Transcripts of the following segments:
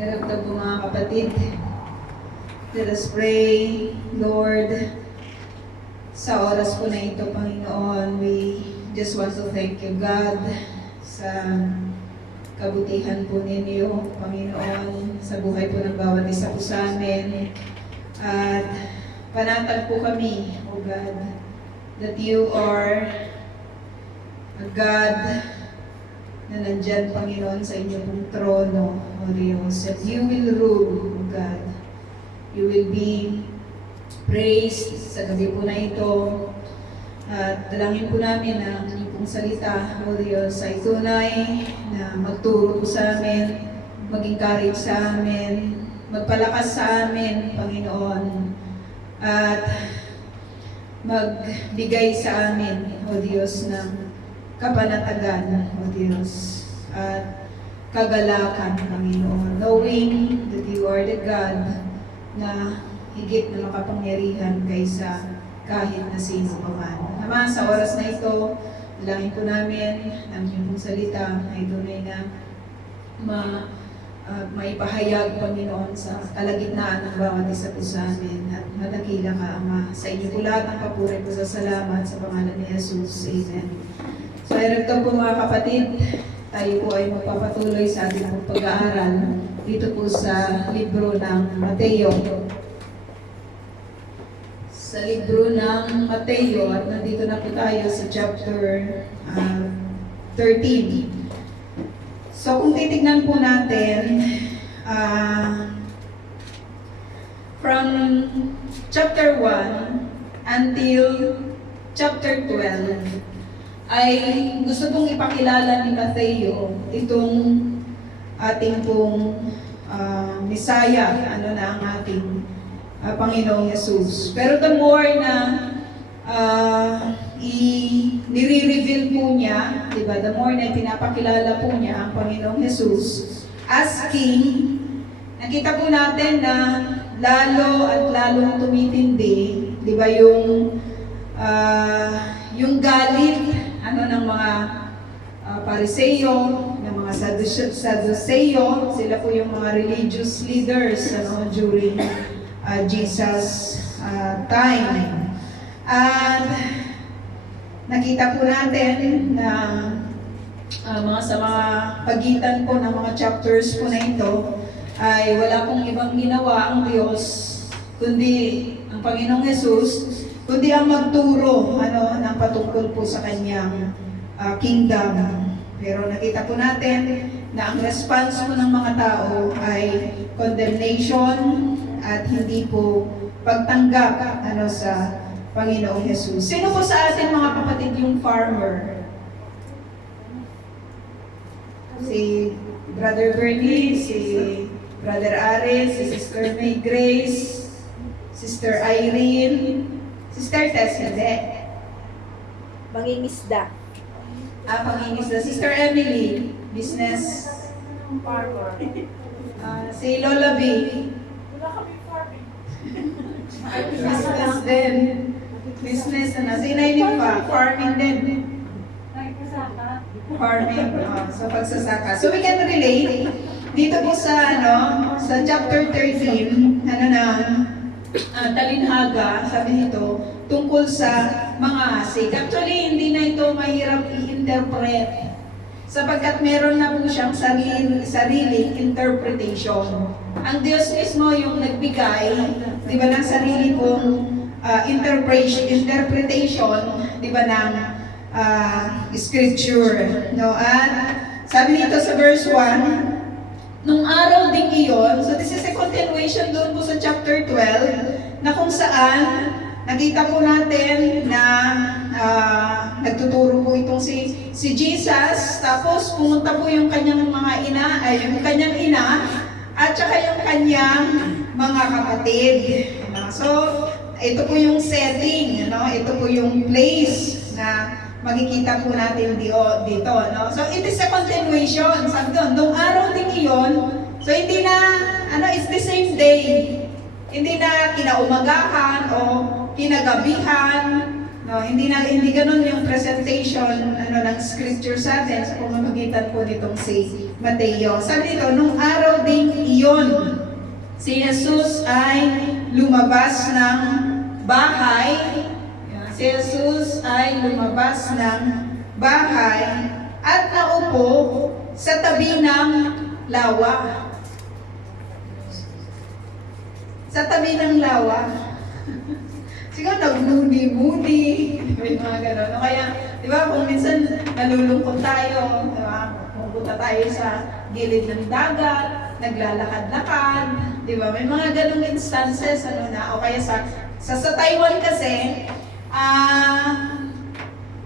Hello po mga kapatid. Let us pray, Lord. Sa oras po na ito, Panginoon, we just want to thank you, God, sa kabutihan po ninyo, Panginoon, sa buhay po ng bawat isa po sa amin. At panatag po kami, O God, that you are a God na nandyan, Panginoon, sa inyong pong trono, O Diyos, that you will rule, O God. You will be praised sa gabi po na ito. At dalangin po namin na ang inyong pong salita, O Diyos, ay tunay na magturo po sa amin, mag-encourage sa amin, magpalakas sa amin, Panginoon, at magbigay sa amin, O Diyos, ng kapanatagan, O Diyos, at kagalakan, Panginoon, knowing that you are the God na higit na makapangyarihan kaysa kahit na sino pa man. Ama, sa oras na ito, dalangin po namin ang iyong salita ay tunay na maipahayag, Panginoon, sa kalagitnaan ng bawat isa po sa amin. At madakila ka, Ama. Sa inyo po lahat ng papuri po sa salamat sa pangalan ni Jesus. Amen. So, ito po mga kapatid, tayo po ay magpapatuloy sa ating pag-aaral dito po sa libro ng Mateo. Sa libro ng Mateo, at nandito na po tayo sa chapter 13. So kung titignan po natin, from chapter 1 until chapter 12, ay gusto pong ipakilala ni Mateo itong ating pong Messiah, ano na ang ating Panginoong Jesus. Pero the more na nire-reveal po niya, diba, the more na pinapakilala po niya ang Panginoong Jesus as King, nakita po natin na lalo at lalong tumitindi, diba, yung galit ng mga Pariseo, ng mga Sadduceo, sila po yung mga religious leaders during Jesus' time. At nakita po natin na sa mga pagitan po ng mga chapters po na ito, ay wala pong ibang ginawa ang Diyos, kundi ang Panginoong Jesus, kundi ang magturo ng patungkol po sa kanyang kingdom. Pero nakita po natin na ang response po ng mga tao ay condemnation at hindi po pagtanggap sa Panginoong Jesus. Sino po sa atin mga kapatid yung farmer? Si Brother Bernie, si Brother Ares, si Sister May Grace, Sister Irene, Sister Tess, hindi. Mangingisda. Pangingisda. Sister Emily, business. Farmer. Si Lola B. Wala kami farming. Business din. Business na. Si Nailin pa, farming din. Nagkasaka. Farming, so pagsasaka. So we can relate dito po sa sa chapter 13, talinhaga, sabi nito, tungkol sa mga asik. Actually, hindi na ito mahirap i-interpret sapagkat meron na po siyang sariling interpretation. Ang Diyos mismo yung nagbigay, di ba, ng sarili pong interpretation, di ba, ng scripture. No? At sabi nito sa verse 1, nung araw ding iyon, so this is a continuation doon po sa chapter 12, na kung saan nakita po natin na nagtuturo po itong si Jesus, tapos pumunta po yung kanyang yung kanyang ina, at saka yung kanyang mga kapatid. So, ito po yung setting, ito po yung place na makikita po natin dito. So, it is a continuation. Sabi doon, nung araw din iyon, so hindi na, it's the same day. Hindi na kinaumagahan o kinagabihan. Hindi ganun yung presentation ng scripture sa atin sa pamamagitan po nitong si Mateo. Sabi nito, nung araw din iyon, yun. Si Jesus ay lumabas ng bahay. Si Jesus ay lumabas ng bahay at naupo sa tabi ng lawa. Sa tabi ng lawa. Siguro nagmuni-muni. May mga gano'n. No? Kaya, di ba, kung minsan nalulungkot tayo, di ba, pumunta tayo sa gilid ng dagat, naglalakad-lakad, di ba, may mga ganong instances, ano na, o kaya sa Taiwan kasi,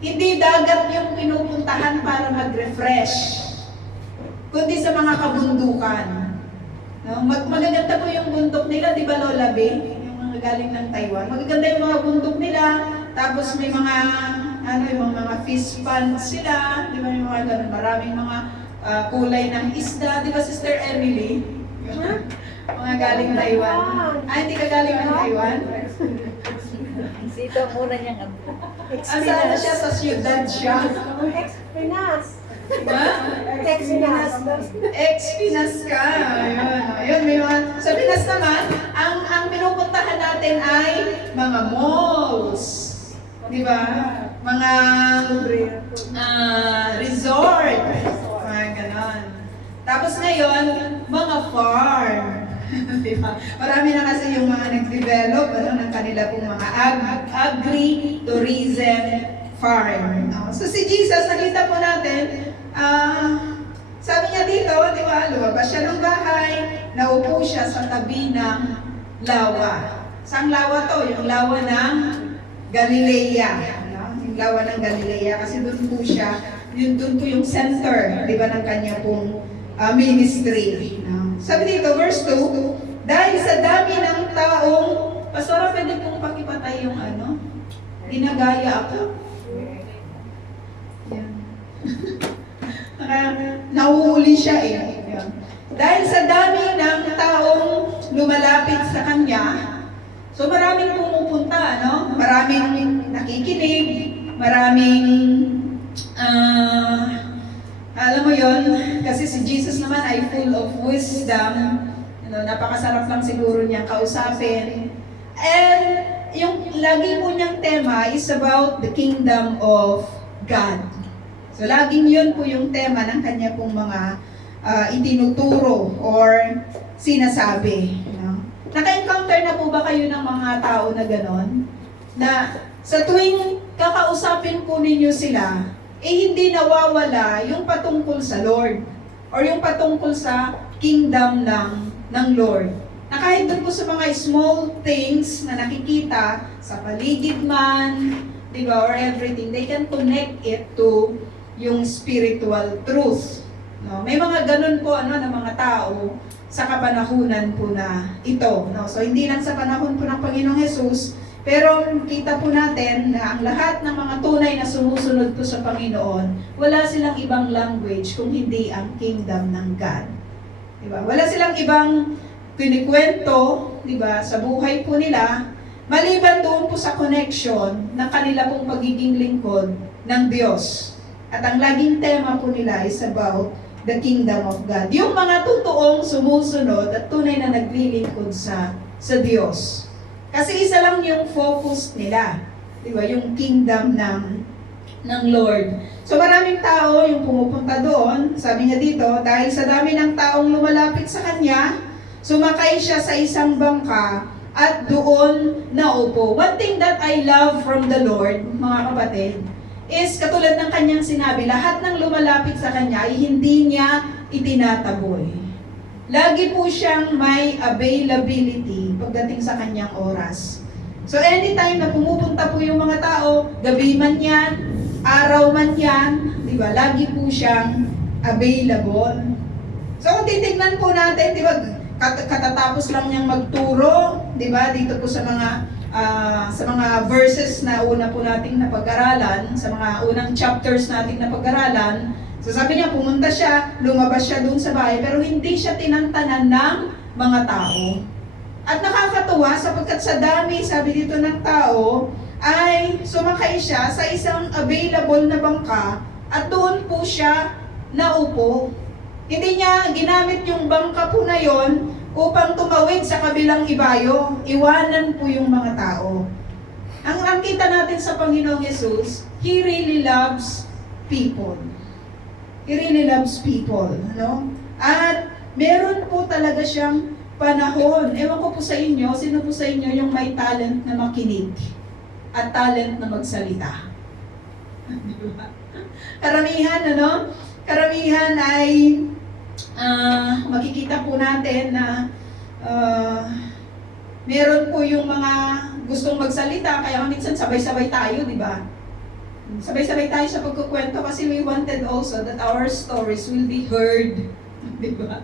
hindi dagat yung pinupuntahan para mag-refresh, kundi sa mga kabundukan. No? Magaganda po yung bundok nila, di ba Lola B? Yung mga galing ng Taiwan. Magaganda yung mga bundok nila, tapos may mga, yung mga fish ponds sila, di ba yung mga ganun, maraming mga kulay ng isda, di ba Sister Emily? Mga galing Taiwan. Hindi ka galing ng Taiwan? Sito muna niyang Saan siya? Sa syudad siya. Ex-Pinas. Ha? Ex-Pinas. Ex-Pinas ka. Ayun, may mga... Sa Pinas naman, ang pinupuntahan natin ay mga malls. Di ba? Mga resort. Mga ganon. Tapos ngayon, mga farm. Diba? Marami na kasi yung mga nag-develop ng kanila pong mga agri-tourism farm. No? So si Jesus, nakita po natin, sabi niya dito, di ba, lumabas siya ng bahay, naupo siya sa tabi ng lawa. Saan lawa to? Yung lawa ng Galilea. No? Yung lawa ng Galilea, kasi doon po siya, doon po yung center, di ba, ng kanya pong ministry. No? Sabi dito, verse 2, dahil sa dami ng taong, Pastora, pwede pong pakipatay yung ginagaya ako. Yan. Nahuhuli siya eh. Yan. Dahil sa dami ng taong lumalapit sa kanya, so maraming pumupunta, no? Maraming nakikinig, maraming alam mo yon, kasi si Jesus naman ay full of wisdom. Napakasarap lang siguro niyang kausapin. And yung lagi po niyang tema is about the kingdom of God. So laging yun po yung tema ng kanya pong mga itinuturo or sinasabi. Naka-encounter na po ba kayo ng mga tao na ganon? Na sa tuwing kakausapin po ninyo sila, hindi nawawala yung patungkol sa Lord or yung patungkol sa kingdom ng Lord. Na kahit doon po sa mga small things na nakikita sa paligid man, di ba, or everything, they can connect it to yung spiritual truth. No? May mga ganun po ng mga tao sa kapanahunan po na ito. No? So hindi lang sa panahon po ng Panginoong Jesus, pero kita po natin na ang lahat ng mga tunay na sumusunod po sa Panginoon, wala silang ibang language kung hindi ang kingdom ng God. Diba? Wala silang ibang kinikwento, diba, sa buhay po nila, maliban doon po sa connection ng kanila pong pagiging lingkod ng Diyos. At ang laging tema po nila is about the kingdom of God. Yung mga totoong sumusunod at tunay na naglilingkod sa Diyos. Kasi isa lang yung focus nila, di ba? Yung kingdom ng Lord. So maraming tao yung pumupunta doon, sabi niya dito, dahil sa dami ng taong lumalapit sa kanya, sumakay siya sa isang bangka at doon naupo. One thing that I love from the Lord, mga kapatid, is katulad ng kanyang sinabi, lahat ng lumalapit sa kanya ay hindi niya itinataboy. Lagi po siyang may availability pagdating sa kanyang oras. So anytime na pumupunta po yung mga tao, gabi man yan, araw man yan, di ba? Lagi po siyang available. So kung titignan po natin, di ba, katatapos lang niyang magturo, di ba, dito po sa mga verses na una po nating napag-aralan, sa mga unang chapters nating napag-aralan. So sabi niya, pumunta siya, lumabas siya doon sa bahay, pero hindi siya tinantanan ng mga tao. At nakakatuwa sapagkat sa dami, sabi dito ng tao, ay sumakay siya sa isang available na bangka at doon po siya naupo. Hindi niya ginamit yung bangka po na yon upang tumawid sa kabilang ibayo. Iwanan po yung mga tao. Ang nakita natin sa Panginoong Yesus, He really loves people. He really loves people. No? At meron po talaga siyang panahon. Ewan ko po sa inyo, sino po sa inyo yung may talent na makinig at talent na magsalita? Karamihan, ano? Karamihan ay makikita po natin na meron po yung mga gustong magsalita, kaya minsan sabay-sabay tayo, di ba? Sabay-sabay tayo sa pagkukwento kasi we wanted also that our stories will be heard. Di ba?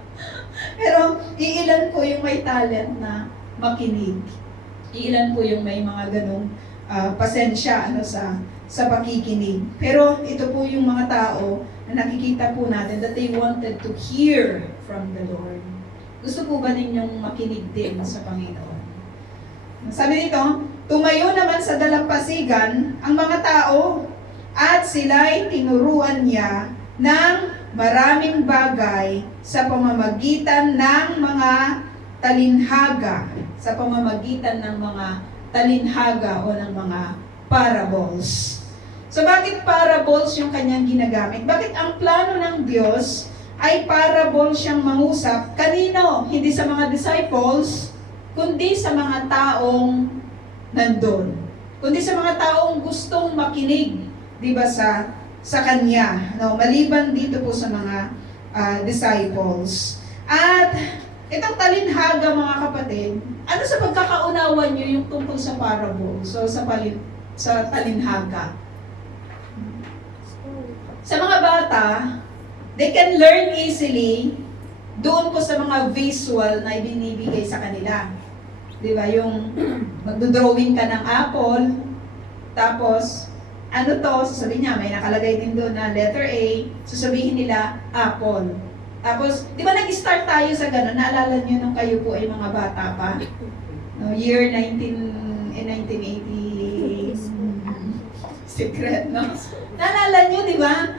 Pero iilan po yung may talent na makinig. Iilan po yung may mga ganong pasensya sa pakikinig. Pero ito po yung mga tao na nakikita po natin that they wanted to hear from the Lord. Gusto po ba ninyong makinig din sa Panginoon? Sabi dito, tumayo naman sa dalampasigan ang mga tao at sila'y tinuruan niya ng maraming bagay sa pamamagitan ng mga talinhaga, sa pamamagitan ng mga talinhaga o ng mga parables. So bakit parables yung kanyang ginagamit? Bakit ang plano ng Diyos ay parable siyang mangusap? Kanino? Hindi sa mga disciples, kundi sa mga taong nandun. Kundi sa mga taong gustong makinig, di ba, sa kanya. No? Maliban dito po sa mga disciples. At itong talinhaga, mga kapatid, ano sa pagkakaunawan nyo yung tungkol sa parable? So sa talinhaga. Sa mga bata, they can learn easily doon po sa mga visual na ibinibigay sa kanila. Di ba? Yung magdodrawing ka ng apple, tapos, ano to? Sasabihin niya, may nakalagay din doon na letter A, sasabihin nila, apple. Tapos, di ba nag-start tayo sa gano'n? Naalala niyo nung kayo po ay mga bata pa? No, year 1980, secret, no? Naalala niyo, di ba?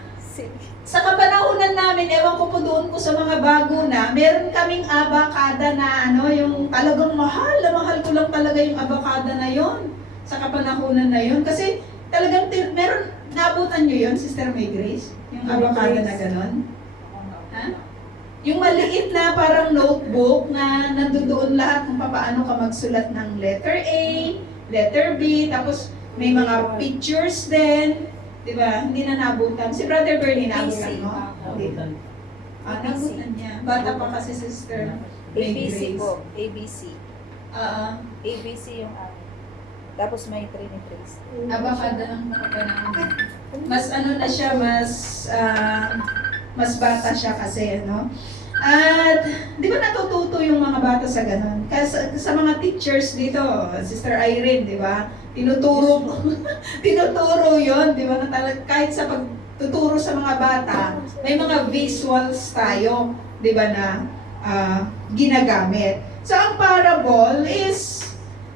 Sa kapanahunan namin, ewan ko po doon po sa mga bago na, meron kaming abakada na yung talagang mahal ko lang talaga yung abakada na yon sa kapanahunan na yon. Kasi talagang meron, naabutan nyo yon, Sister May Grace? Yung abakada na gano'n? Ha? Yung maliit na parang notebook na nandoon lahat kung paano ka magsulat ng letter A, letter B, tapos may mga pictures din. Diba? Hindi na nabutan. Si Brother Bernie nabutan mo? Nabutan. Nabutan niya. Bata pa kasi Sister May ABC Grace. po. ABC. ABC yung amin. Tapos may Trinitrace. Abakada ng mga panahon. Mas na siya, mas bata siya kasi, ano? At, di ba natututo yung mga bata sa ganun? Kasi sa mga teachers dito, Sister Irene, di ba? Tinuturo yon, di ba? Na kahit sa pagtuturo sa mga bata, may mga visuals tayo, di ba, na ginagamit. So, ang parable is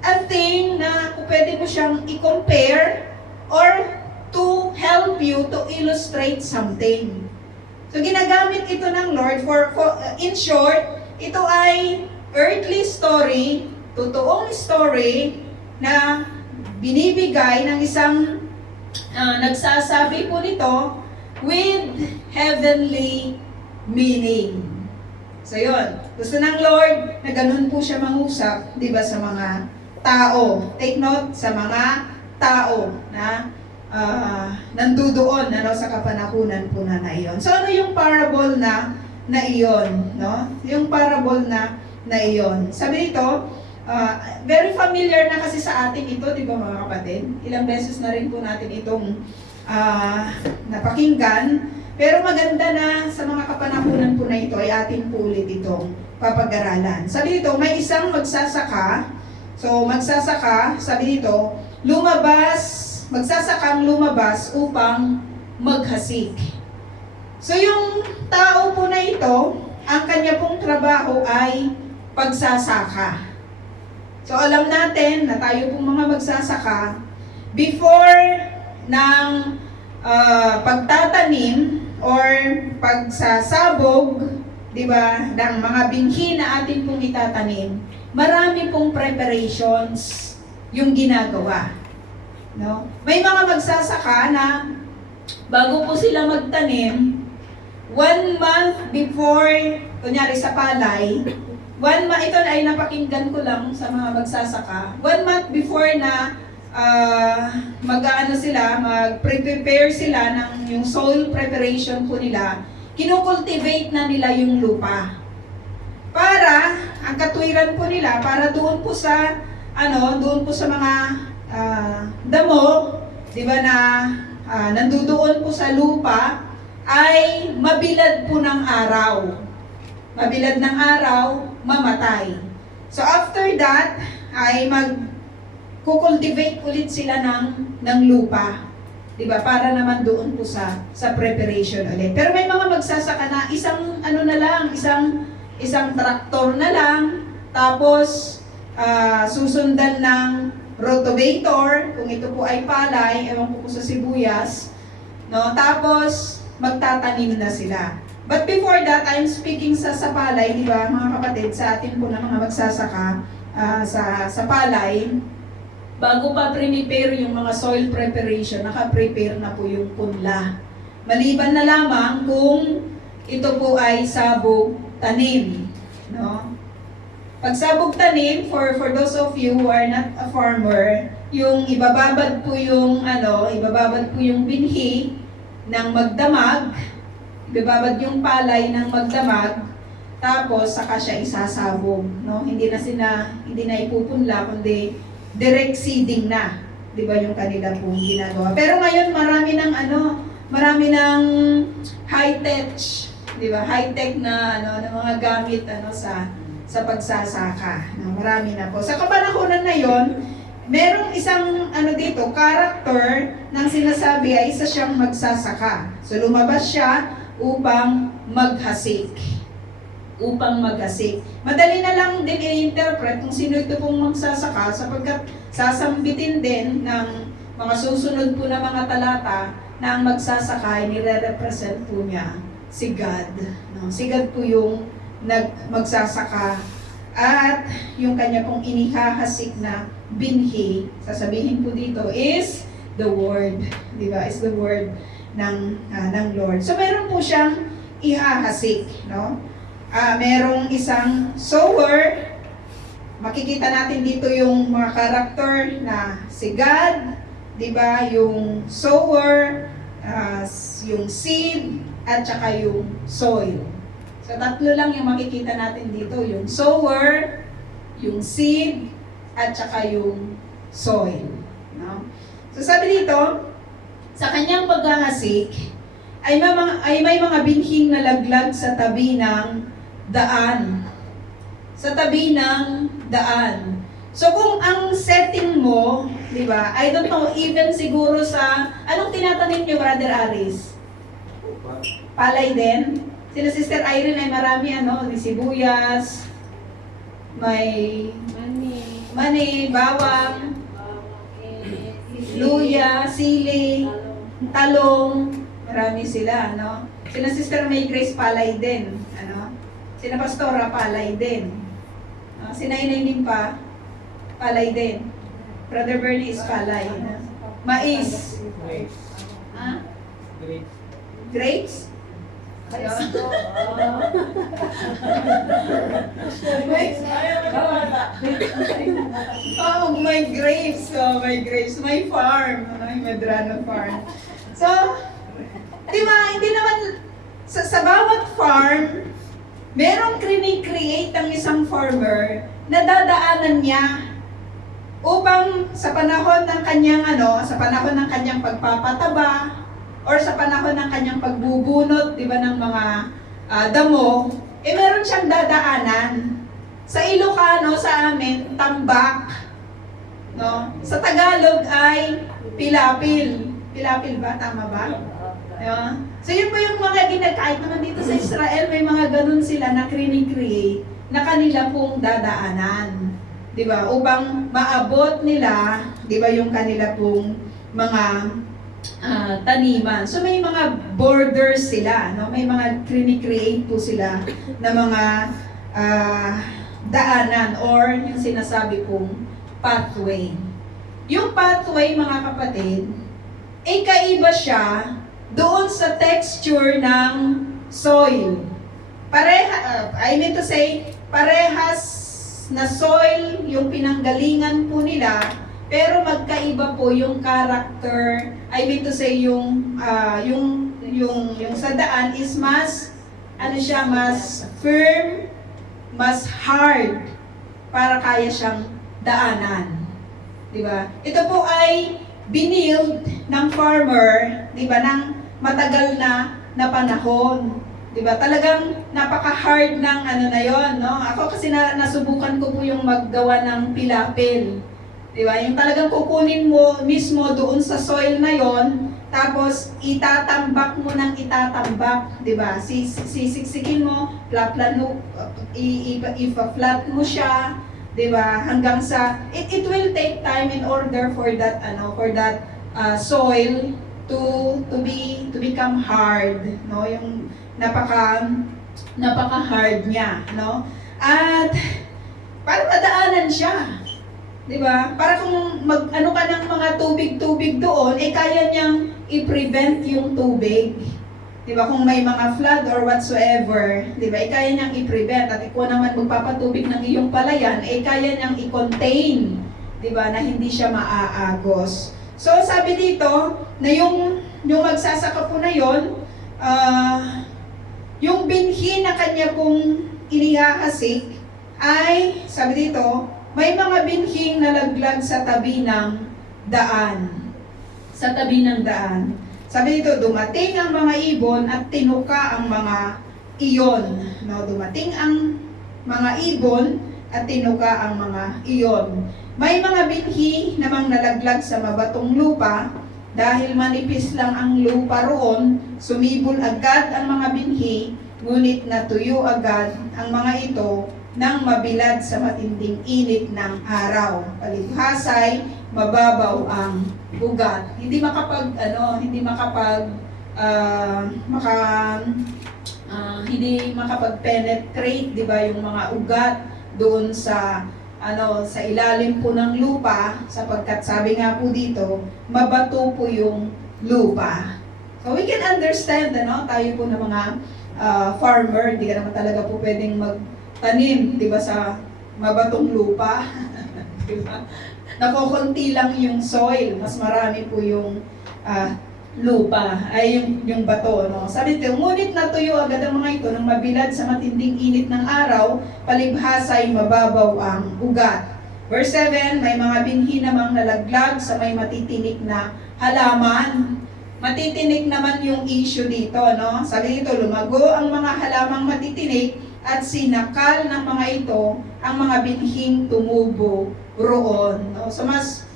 a thing na pwede mo siyang i-compare or to help you to illustrate something. So, ginagamit ito ng Lord for in short, ito ay earthly story, totoong story na binibigay ng isang nagsasabi po nito with heavenly meaning. So, yun. Gusto ng Lord na ganun po siya mangusap, di ba, sa mga tao. Take note, sa mga tao na nandudoon sa kapanahunan po na iyon. So ano yung parable na iyon, no? Yung parable na iyon. Sabi nito, very familiar na kasi sa atin ito, di ba mga kapatid? Ilang beses na rin po natin itong napakinggan. Pero maganda na sa mga kapanahunan po na ito ay atin po ulit itong papag-aralan. Sabi nito, may isang magsasaka. So magsasaka, sabi nito, magsasakang lumabas upang maghasik. So yung tao po na ito, ang kanya pong trabaho ay pagsasaka. So alam natin na tayo pong mga magsasaka, before ng pagtatanim, or pagsasabog, di ba, ng mga binhi na atin pong itatanim, marami pong preparations yung ginagawa. No? May mga magsasaka na bago po sila magtanim, 1 month before, kunyari sa palay, ito ay napakinggan ko lang sa mga magsasaka, 1 month before na mag-prepare sila ng yung soil preparation po nila, kinukultivate na nila yung lupa. Para, ang katwiran po nila, para doon po sa mga damo, di ba, na nandudoon po sa lupa, ay mabilad po ng araw. Mabilad ng araw, mamatay. So after that, ay kukultivate ulit sila ng lupa. Diba? Para naman doon po sa preparation ulit. Pero may mga magsasaka na isang traktor na lang, tapos susundan ng rotavator, kung ito po ay palay, ewan ko po sa sibuyas, no? Tapos magtatanim na sila. But before that, I'm speaking sa palay, di ba, mga kapatid, sa atin po na mga magsasaka sa palay, bago pa prepare yung mga soil preparation, naka-prepare na po yung punla. Maliban na lamang kung ito po ay sabog tanim. No? Pag sabog tanim, for those of you who are not a farmer, yung ibababad po yung binhi ng magdamag, ibababad yung palay ng magdamag, tapos saka siya isasabog. No? Hindi na ipupunla, kundi direct seeding na, 'di ba, yung kanila pong ginagawa. Pero ngayon marami ng high-tech, 'di ba? High-tech na mga gamit sa pagsasaka. Marami na po. Sa kapanahunan na 'yon, merong isang character ng sinasabi ay isa siyang magsasaka. So lumabas siya upang maghasik. Madali na lang din i-interpret kung sino ito pong magsasaka, sapagkat sasambitin din ng mga susunod po na mga talata na ang magsasaka ay nire-represent po niya si God. No? Si God po yung magsasaka, at yung kanya pong inihahasik na binhi, sasabihin po dito, is the word. Di ba? Is the word ng Lord. So meron po siyang ihahasik, no? Merong isang sower. Makikita natin dito yung mga karakter na si God, di ba? Yung sower, yung seed, at saka yung soil. So tatlo lang yung makikita natin dito, yung sower, yung seed, at saka yung soil. No? So sabi dito, sa kanyang paghahasik, ay may mga binhing nalaglag sa tabi ng daan. Sa tabi ng daan. So kung ang setting mo, di ba, I don't know, even siguro anong tinatanim niyo, Brother Aris? Palay din? Sila Sister Irene ay marami, di sibuyas, may mani, bawang, luya, sili, talong, marami sila, Sila Sister May Grace palay din, Sina Pastora palay din. Sina Inay Limpa palay din. Brother Bernie is palay. Mais. Grapes? May grapes. May grapes. May farm. May Medrano farm. So, di ba, hindi naman, sa bawat farm, merong create ang isang farmer na dadaanan niya upang sa panahon ng kanyang pagpapataba or sa panahon ng kanyang pagbubunot, di ba, ng mga damo, meron siyang dadaanan. Sa Ilocano, sa amin, tambak. No? Sa Tagalog ay pilapil. Pilapil ba? Tama ba? So yun po yung mga kahit naman dito sa Israel, may mga ganun sila na create na kanila pong dadaanan. Diba? Upang maabot nila, diba, yung kanila pong mga taniman. So may mga borders sila, no? May mga create po sila na mga daanan or yung sinasabi kong pathway. Yung pathway, mga kapatid, ay kaiba siya doon sa texture ng soil. Parehas na soil yung pinanggalingan po nila, pero magkaiba po yung character. Yung sa daan is mas firm, mas hard para kaya siyang daanan. 'Di ba? Ito po ay binild ng farmer, 'di ba, ng matagal na panahon. 'Di ba? Talagang napaka-hard ng na 'yon, no? Ako kasi nasubukan ko po yung maggawa ng pilapil. 'Di ba? Yung talagang kukunin mo mismo doon sa soil na 'yon, tapos itatambak mo ng itatambak, 'di ba? Sisiksikin mo, flat mo, i-flat mo siya, 'di ba? Hanggang sa it will take time in order for that soil to become hard, no? Yung napaka-hard niya, no? At para madaanan siya. 'Di ba? Para kung ka ng mga tubig doon, kaya niyang i-prevent yung tubig. 'Di ba? Kung may mga flood or whatsoever, 'di ba? Kaya niyang i-prevent, at kung naman magpapatubig ng iyong palayan, kaya niyang i-contain, 'di ba, na hindi siya maaagos. So sabi dito na yung magsasaka po na yon, yung binhi na kanya pong inihahasik ay, sabi dito, may mga binhing nalaglag sa tabi ng daan. Sa tabi ng daan. Sabi dito, dumating ang mga ibon at tinuka ang mga iyon. No, dumating ang mga ibon at tinuka ang mga iyon. May mga binhi namang nalaglag sa mabatong lupa. Dahil manipis lang ang lupa roon, sumibol agad ang mga binhi, ngunit natuyo agad ang mga ito nang mabilad sa matinding init ng araw. Palibhasay, mababaw ang ugat. Hindi makapag-penetrate, 'di ba, yung mga ugat doon sa ilalim po ng lupa, sapagkat sabi nga po dito, mabato po yung lupa. So we can understand, tayo po na mga farmer, hindi ka naman talaga po pwedeng tanim, 'di ba, sa mabatong lupa. 'Di ba? Nakokonti lang yung soil, mas marami po yung lupa, ay yung bato, no? Sabi dito, ngunit natuyo agad ang mga ito nang mabilad sa matinding init ng araw, palibhasay mababaw ang ugat. Verse 7, may mga binhi namang nalaglag sa may matitinik na halaman. Matitinik naman yung issue dito, no? Sabi dito, lumago ang mga halamang matitinik at sinakal ng mga ito ang mga binhing tumubo roon, no? So mas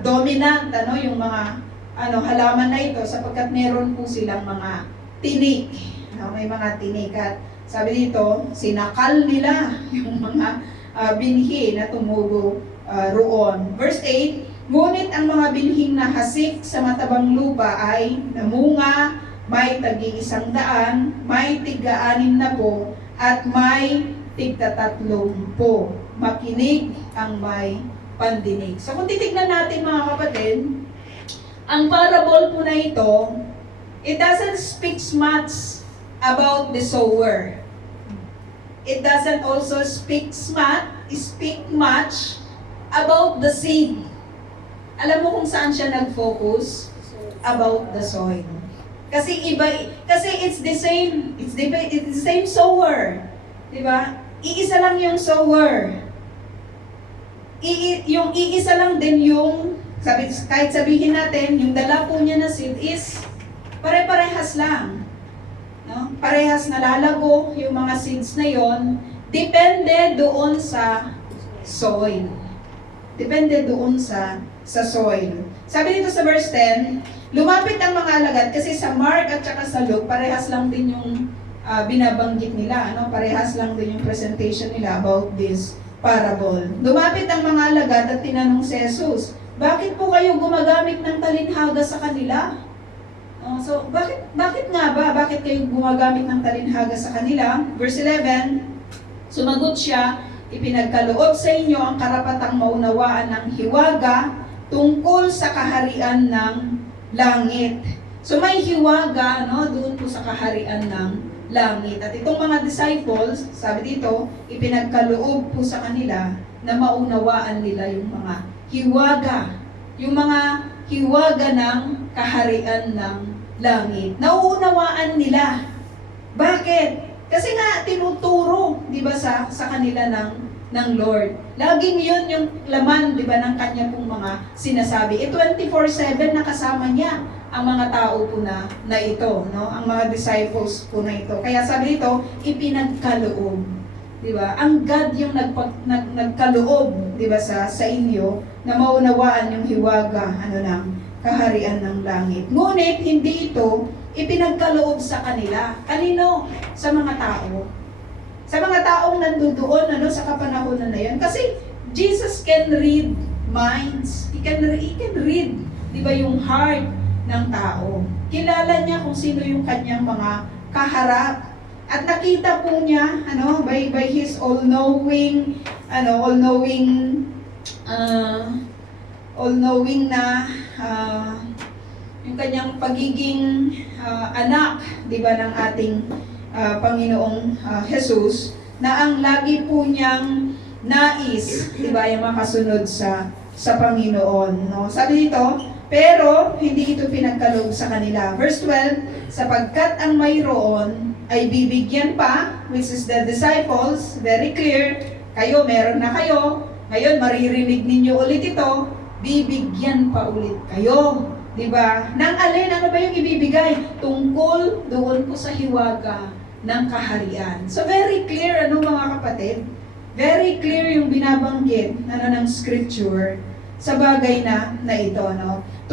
dominant, yung mga halaman na ito, sapagkat meron po silang mga tinik, no? May mga tinik, at sabi dito, sinakal nila yung mga binhi na tumubo roon. Verse 8, ngunit ang mga binhing nahasik sa matabang lupa ay namunga, may tagi-100, may tig-60, at may tig-30. Makinig ang may pandinig. So kung titignan natin, mga kapatid, ang parable po na ito, it doesn't speak much about the sower. It doesn't also speak much about the seed. Alam mo kung saan siya nag-focus? About the soil. Kasi it's the same sower. 'Di ba? Iisa lang yung sower. Yung iisa lang din yung kahit sabihin natin, yung dala po niya na seed is pare-parehas lang. No? Parehas nalalago yung mga seeds na yon, depende doon sa soil. Depende doon sa soil. Sabi dito sa verse 10, lumapit ang mga alagad, kasi sa Mark at saka sa Luke, parehas lang din yung binabanggit nila. Parehas lang din yung presentation nila about this parable. Lumapit ang mga alagad at tinanong si Jesus, Bakit po kayo gumagamit ng talinhaga sa kanila? So, bakit nga ba? Bakit kayo gumagamit ng talinhaga sa kanila? Verse 11, sumagot siya, ipinagkaloob sa inyo ang karapatang maunawaan ng hiwaga tungkol sa kaharian ng langit. So may hiwaga, no, doon po sa kaharian ng langit. At itong mga disciples, sabi dito, ipinagkaloob po sa kanila na maunawaan nila yung mga hiwaga. Yung mga hiwaga ng kaharian ng langit. Nauunawaan nila. Bakit? Kasi nga tinuturo, 'di ba, sa kanila ng Lord. Laging 'yun yung laman, 'di ba, ng kanya pong mga sinasabi. 24/7 nakasama niya ang mga tao po na ito, no? Ang mga disciples po na ito. Kaya sabi dito, ipinagkaloob, 'di ba? Ang God yung nagkaloob, 'di ba, sa inyo na maunawaan yung hiwaga ng kaharian ng langit. Ngunit hindi ito ipinagkaloob sa kanila. Kanino? Sa mga tao. Sa mga taong nandoon sa kapanahonan na yun. Kasi Jesus can read minds. He can read, di ba, yung heart ng tao. Kilala niya kung sino yung kanyang mga kaharap. At nakita po niya, by his all-knowing na yung kanyang pagiging anak, di ba, ng ating Panginoong Jesus, na ang lagi po niyang nais, di ba, yung makasunod sa Panginoon, no? Sabi dito, pero hindi ito pinagkaloob sa kanila. Verse 12, sapagkat ang mayroon ay bibigyan pa, which is the disciples, very clear, kayo, meron na kayo, ngayon maririnig ninyo ulit ito, bibigyan pa ulit kayo. Diba? Nang alin, ano ba yung ibibigay? Tungkol doon po sa hiwaga ng kaharian. So very clear, mga kapatid? Very clear yung binabanggit ng scripture sa bagay na ito. 12,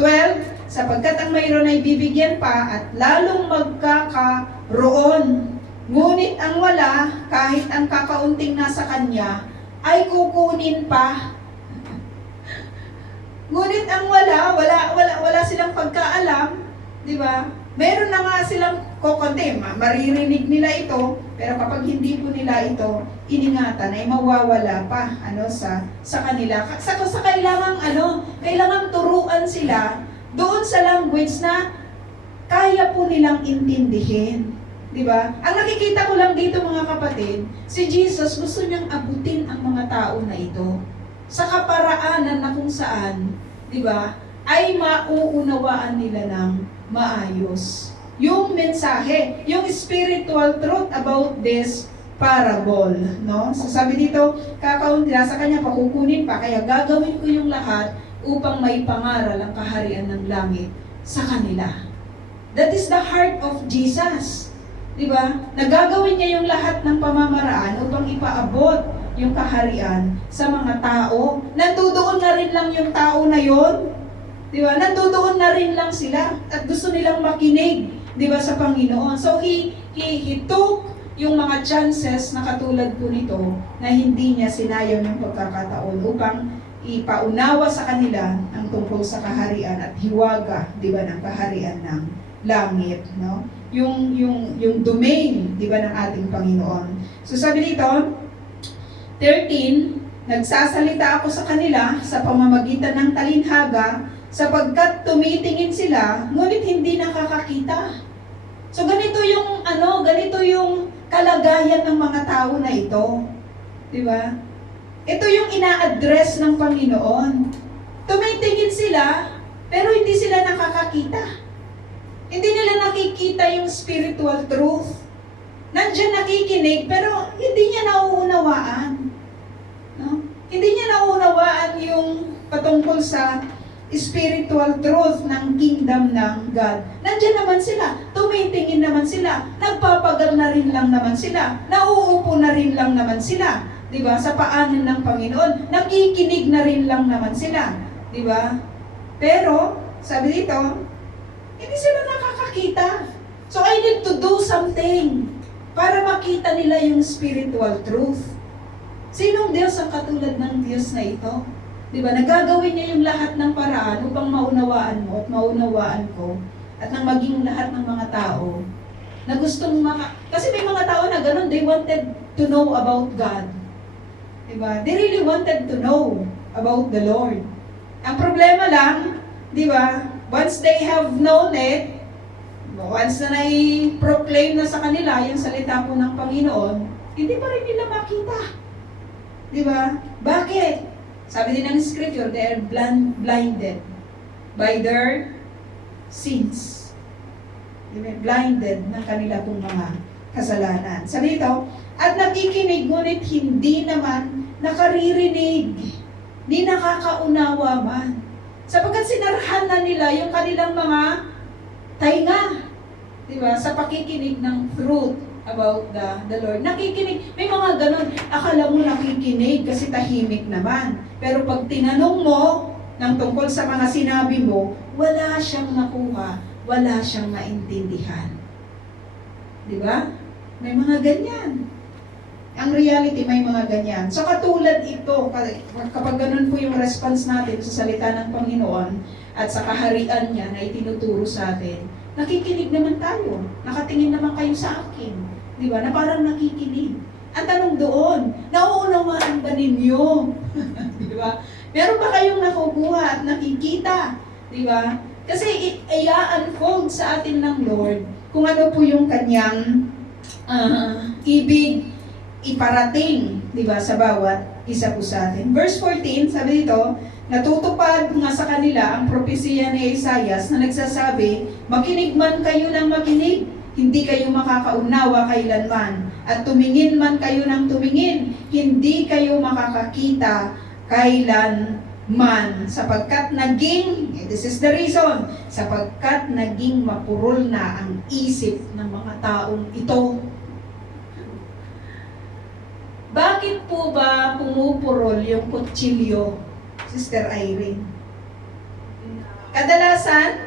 sapagkat ang mayroon ay bibigyan pa at lalong magkakaroon. Ngunit ang wala, kahit ang kakaunting nasa kanya, ay kukunin pa. Ngunit ang wala silang pagkaalam, di ba? Meron na nga silang kokonte, maririnig nila ito, pero kapag hindi po nila ito iningatan, ay mawawala pa sa kanila. Sa kailangan turuan sila doon sa language na kaya po nilang intindihin. Di ba? Ang nakikita ko lang dito, mga kapatid, si Jesus gusto niyang abutin ang mga tao na ito sa kaparaanan na kung saan, di ba, ay mauunawaan nila ng maayos yung mensahe, yung spiritual truth about this parable, no? So sabi dito, kakaunti sa kanya, pakukunin pa, kaya gagawin ko yung lahat upang may pangaral ang kaharian ng langit sa kanila. That is the heart of Jesus. Di ba? Nagagawin niya yung lahat ng pamamaraan upang ipaabot yung kaharian sa mga tao. Nandoon na rin lang yung tao na yon. Di ba? Nandoon na rin lang sila at gusto nilang makinig, di ba, sa Panginoon. So he took yung mga chances na katulad po nito na hindi niya sinayang yung pagkakataon upang ipaunawa sa kanila ang tungkol sa kaharian at hiwaga, di ba, ng kaharian ng langit, no? Yung domain, di ba, ng ating Panginoon. So sabi dito, 13, nagsasalita ako sa kanila sa pamamagitan ng talinhaga sapagkat tumitingin sila ngunit hindi nakakakita. So ganito yung kalagayan ng mga tao na ito. Di ba? Ito yung ina-address ng Panginoon. Tumitingin sila pero hindi sila nakakakita. Hindi nila nakikita yung spiritual truth. Nandiyan nakikinig pero hindi niya nauunawaan. No? Hindi niya nauunawaan yung patungkol sa spiritual truth ng kingdom ng God. Nandiyan naman sila, tumitingin naman sila, nagpapagal na rin lang naman sila, nauupo na rin lang naman sila, di ba? Sa paanan ng Panginoon, nakikinig na rin lang naman sila, di ba? Pero, sabi dito, hindi sila nakakakita. So I need to do something para makita nila yung spiritual truth. Sinong Diyos ang katulad ng Diyos na ito? Di ba? Nagagawin niya yung lahat ng paraan upang maunawaan mo at maunawaan ko at nang maging lahat ng mga tao na gustong kasi may mga tao na ganun, they wanted to know about God. Di ba? They really wanted to know about the Lord. Ang problema lang, di ba? Once they have known it, once na nai-proclaim na sa kanila yung salita po ng Panginoon, hindi pa rin nila makita. Di ba? Bakit? Sabi din ng scripture, they are blinded by their sins. Di ba? Blinded ng kanila pong mga kasalanan. Sabi dito, at nakikinig ngunit hindi naman nakaririnig, di nakakaunawa man. Sapagkat sinarhan na nila yung kanilang mga tainga, di ba, sa pakikinig ng truth about the Lord. Nakikinig, may mga ganun, akala mo nakikinig kasi tahimik naman. Pero pag tinanong mo ng tungkol sa mga sinabi mo, wala siyang nakuha, wala siyang maintindihan. Di ba? May mga ganyan. Ang reality, may mga ganyan. So katulad ito, kapag ganun po yung response natin sa salita ng Panginoon at sa kaharian niya na itinuturo sa atin, nakikinig naman tayo. Nakatingin naman kayo sa akin. Di ba? Na parang nakikinig. Ang tanong doon, nauunawaan ba ninyo? Di ba? Meron ba kayong nakukuha at nakikita? Di ba? Kasi i-unfold sa atin ng Lord kung ano po yung kanyang ibig iparating, di ba, sa bawat isa po sa atin. Verse 14, sabi dito, natutupad nga sa kanila ang propesiya ni Isaias na nagsasabi, makinig man kayo ng makinig, hindi kayo makakaunawa kailanman, at tumingin man kayo ng tumingin, hindi kayo makakakita kailanman, sapagkat naging, this is the reason, sapagkat naging mapurol na ang isip ng mga taong ito. Bakit po ba pumupurol yung kutsilyo, Sister Irene? Kadalasan,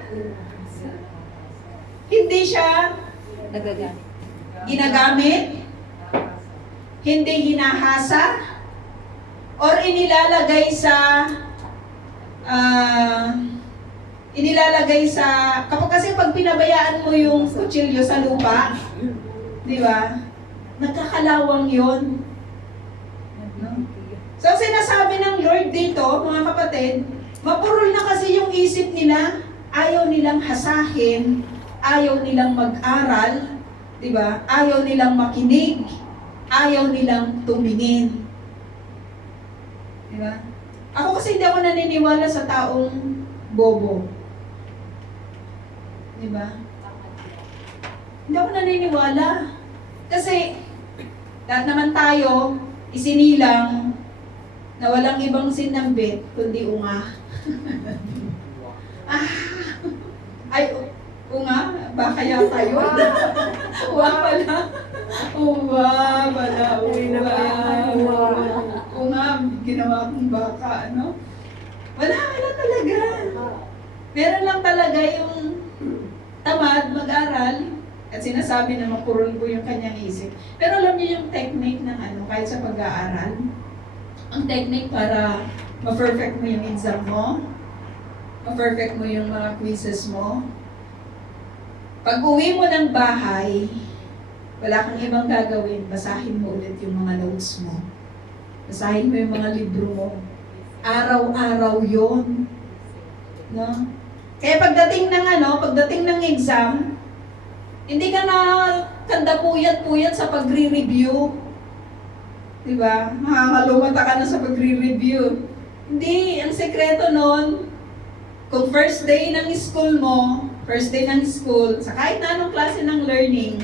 hindi siya ginagamit, hindi hinahasa, or inilalagay sa, kapag kasi pag pinabayaan mo yung kutsilyo sa lupa, di ba? Nagkakalawang yon. So, sinasabi ng Lord dito, mga kapatid, mapurol na kasi yung isip nila, ayaw nilang hasahin, ayaw nilang mag-aral, di ba? Ayaw nilang makinig, ayaw nilang tumingin. Di ba? Ako kasi hindi ako naniniwala sa taong bobo. Di ba? Hindi ako naniniwala. Kasi, lahat naman tayo, isinilang, na walang ibang sinambit, kundi unga. Ay, unga? Baka yata yun. Uwa pala. Uwa pala. Unga, ginawa kong baka, ano? Wala talaga. Meron lang talaga yung tamad mag-aral at sinasabi na mapurol ko yung kanyang isip. Pero alam niyo yung technique ng kahit sa pag-aaral, ang technique para ma-perfect mo yung exam mo, ma-perfect mo yung mga quizzes mo. Pag uwi mo ng bahay, wala kang ibang gagawin, basahin mo ulit yung mga notes mo. Basahin mo yung mga libro mo. Araw-araw yon, no? Kaya pagdating ng exam, hindi ka na kandapuyat-puyat sa pagre-review. Diba? Makakalumata ka na sa pagre-review. Hindi, ang sekreto nun, kung first day ng school mo, sa kahit na anong klase ng learning,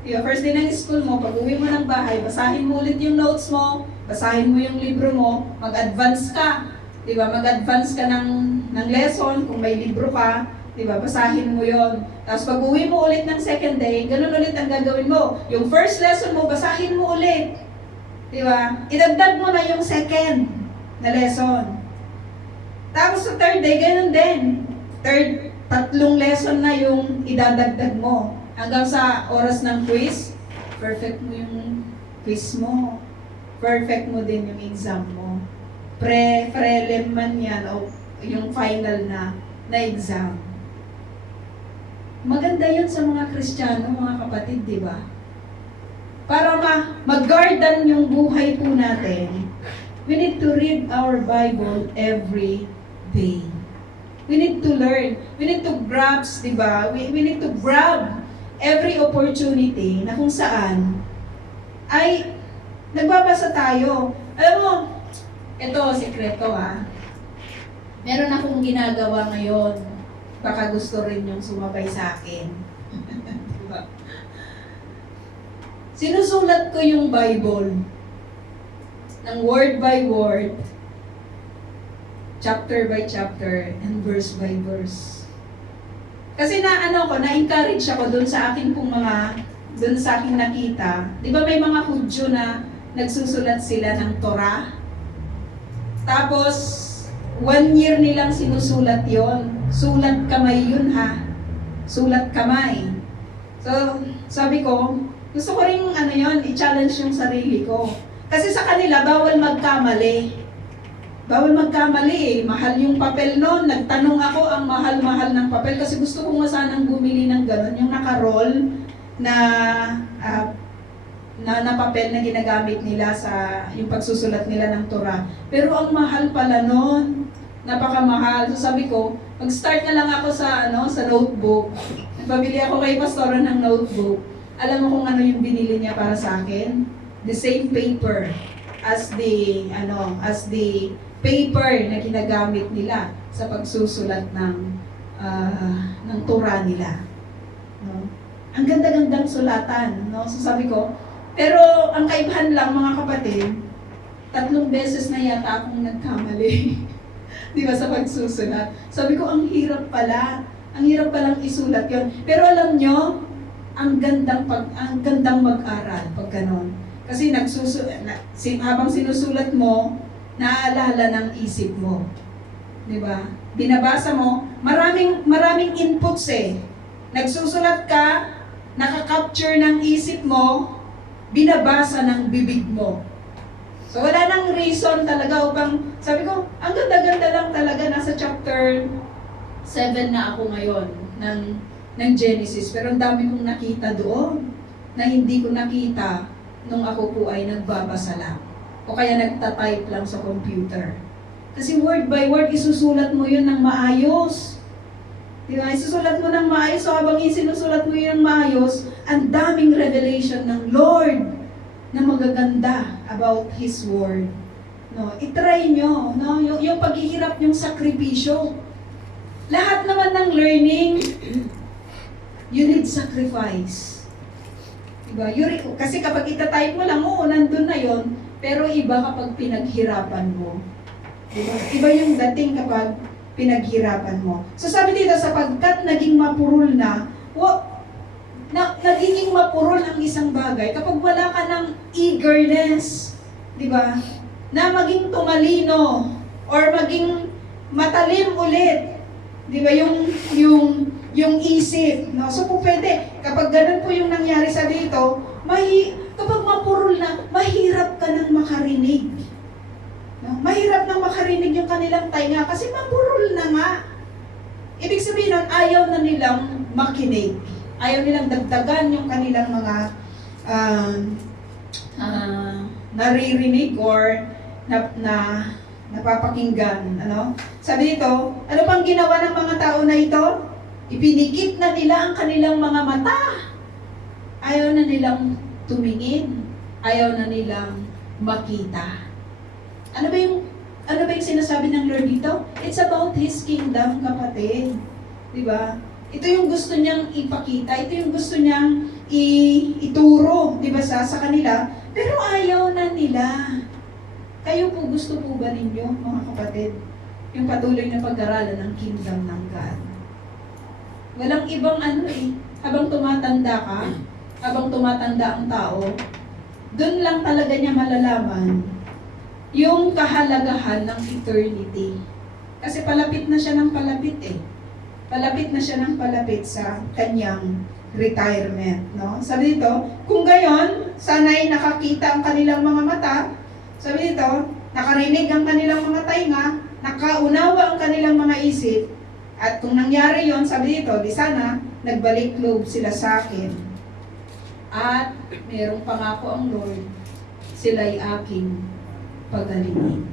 diba, first day ng school mo, pag uwi mo ng bahay, basahin mo ulit yung notes mo, basahin mo yung libro mo, mag-advance ka. Diba? Mag-advance ka ng lesson, kung may libro ka, diba? Basahin mo yon. Tapos pag uwi mo ulit ng second day, ganun ulit ang gagawin mo. Yung first lesson mo, basahin mo ulit. Diba? Idagdag mo na yung second na lesson. Tapos sa third day, ganun din. Tatlong lesson na yung idadagdag mo. Hanggang sa oras ng quiz, perfect mo yung quiz mo. Perfect mo din yung exam mo. prelim man yan o yung final na exam. Maganda yun sa mga Kristiyano, mga kapatid, di ba? Para mag-guardan yung buhay po natin, we need to read our Bible every day. We need to learn. We need to grasp, di ba? We need to grab every opportunity na kung saan ay nagbabasa tayo. Alam mo, ito, sikreto ha. Meron akong ginagawa ngayon. Baka gusto rin yung sumabay sa akin. Diba? Sinusulat ko yung Bible ng word by word, chapter by chapter, and verse by verse. Kasi na-encourage ako dun sa aking nakita. Di ba may mga Hudyo na nagsusulat sila ng Torah? Tapos, 1 year nilang sinusulat yon. Sulat kamay yun ha. Sulat kamay. So, sabi ko, gusto ko rin i-challenge yung sarili ko. Kasi sa kanila, bawal magkamali. Bawal magkamali eh. Mahal yung papel noon. Nagtanong ako ang mahal-mahal ng papel kasi gusto ko nga sanang bumili ng gano'n. Yung naka-roll na papel na ginagamit nila sa yung pagsusulat nila ng Torah. Pero ang mahal pala noon. Napakamahal. So sabi ko, mag-start na lang ako sa notebook. Nagpabili ako kay Pastora ng notebook. Alam mo kung ano yung binili niya para sa akin? The same paper as the paper na ginagamit nila sa pagsusulat ng Torah nila. No? Ang ganda-gandang sulatan, no? So sabi ko, pero ang kaibahan lang mga kapatid, 3 beses na yata akong nagkamali. Di ba, sa pagsusulat. Sabi ko, ang hirap pala. Ang hirap palang isulat yon. Pero alam nyo, ang gandang mag-aral pag ganon. Kasi habang sinusulat mo, naaalala ng isip mo. Di ba? Binabasa mo, maraming inputs eh. Nagsusulat ka, nakaka-capture ng isip mo, binabasa ng bibig mo. So wala nang reason talaga upang, sabi ko, ang ganda-ganda lang talaga, nasa chapter 7 na ako ngayon ng Genesis. Pero ang dami kong nakita doon na hindi ko nakita nung ako po ay nagbabasa lang. O kaya nagtatype lang sa computer. Kasi word by word, isusulat mo yun ng maayos. Diba? Isusulat mo ng maayos. So habang isinusulat mo yun ng maayos, ang daming revelation ng Lord na magaganda about His Word. No, i-try nyo, no? Yung paghihirap, yung sakripisyo. Lahat naman ng learning, you need sacrifice. Diba? Kasi kapag itatype mo lang, oo, nandun na yon. Pero iba kapag pinaghirapan mo. Diba? Iba yung dating kapag pinaghirapan mo. So sabi dito, sapagkat naging mapurol na nagiging mapurol ang isang bagay kapag wala ka ng eagerness, di ba? Na maging tumalino or maging matalim ulit, di ba? Yung isip, no? So po pwede, kapag ganun po yung nangyari sa dito, kapag mapurol na, mahirap ka nang makarinig. No? Mahirap nang makarinig yung kanilang tainga kasi mapurol na nga. Ibig sabihin nun, ayaw na nilang makinig. Ayaw nilang dagdagan yung kanilang mga naririnig or napapakinggan. Ano? Sabi dito, ano pang ginawa ng mga tao na ito? Ipinikit na nila ang kanilang mga mata. Ayaw na nilang tumingin. Ayaw na nilang makita. Ano ba yung sinasabi ng Lord dito? It's about His kingdom, kapatid. Diba? Ito yung gusto niyang ipakita, ito yung gusto niyang ituro, di ba, sa kanila, pero ayaw na nila. Kayo po, gusto po ba ninyo, mga kapatid, yung patuloy na pag-aralan ng kingdom ng God? Walang ibang habang tumatanda ka, habang tumatanda ang tao, dun lang talaga niya malalaman yung kahalagahan ng eternity. Kasi palapit na siya ng palapit eh. Palapit na siya ng palapit sa kanyang retirement. No? Sabi dito, kung gayon, sana'y nakakita ang kanilang mga mata. Sabi dito, nakarinig ang kanilang mga tainga, nakaunawa ang kanilang mga isip, at kung nangyari yon, sabi dito, di sana, nagbalik loob sila sa akin. At merong pangako ang Lord, sila'y aking pagalingin.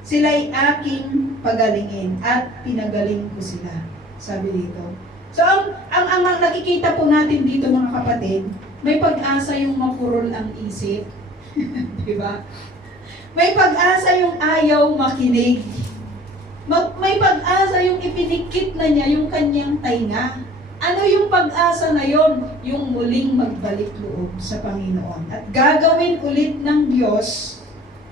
Sila'y aking pagalingin at pinagaling ko sila. Sabi dito. So, ang nakikita po natin dito mga kapatid, may pag-asa yung mapurol ang isip. Diba? May pag-asa yung ayaw makinig. May pag-asa yung ipinikit na niya yung kanyang tainga. Ano yung pag-asa na yon? Yung muling magbalik loob sa Panginoon. At gagawin ulit ng Diyos,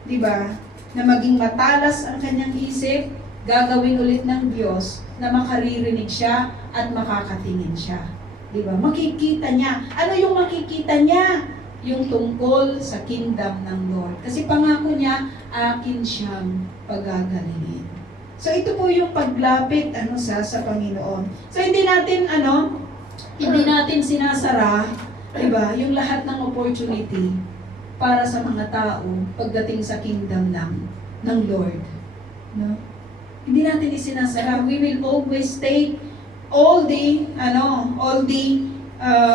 di ba, na maging matalas ang kanyang isip, gagawin ulit ng Diyos na makaririnig siya at makakatingin siya. Di ba? Makikita niya. Ano yung makikita niya? Yung tungkol sa kingdom ng Lord. Kasi pangako niya, akin siyang pagagalingin. So ito po yung paglapit sa Panginoon. So hindi natin sinasara, 'di ba, yung lahat ng opportunity para sa mga tao pagdating sa kingdom ng Lord. No? Hindi natin isinasara. We will always take all the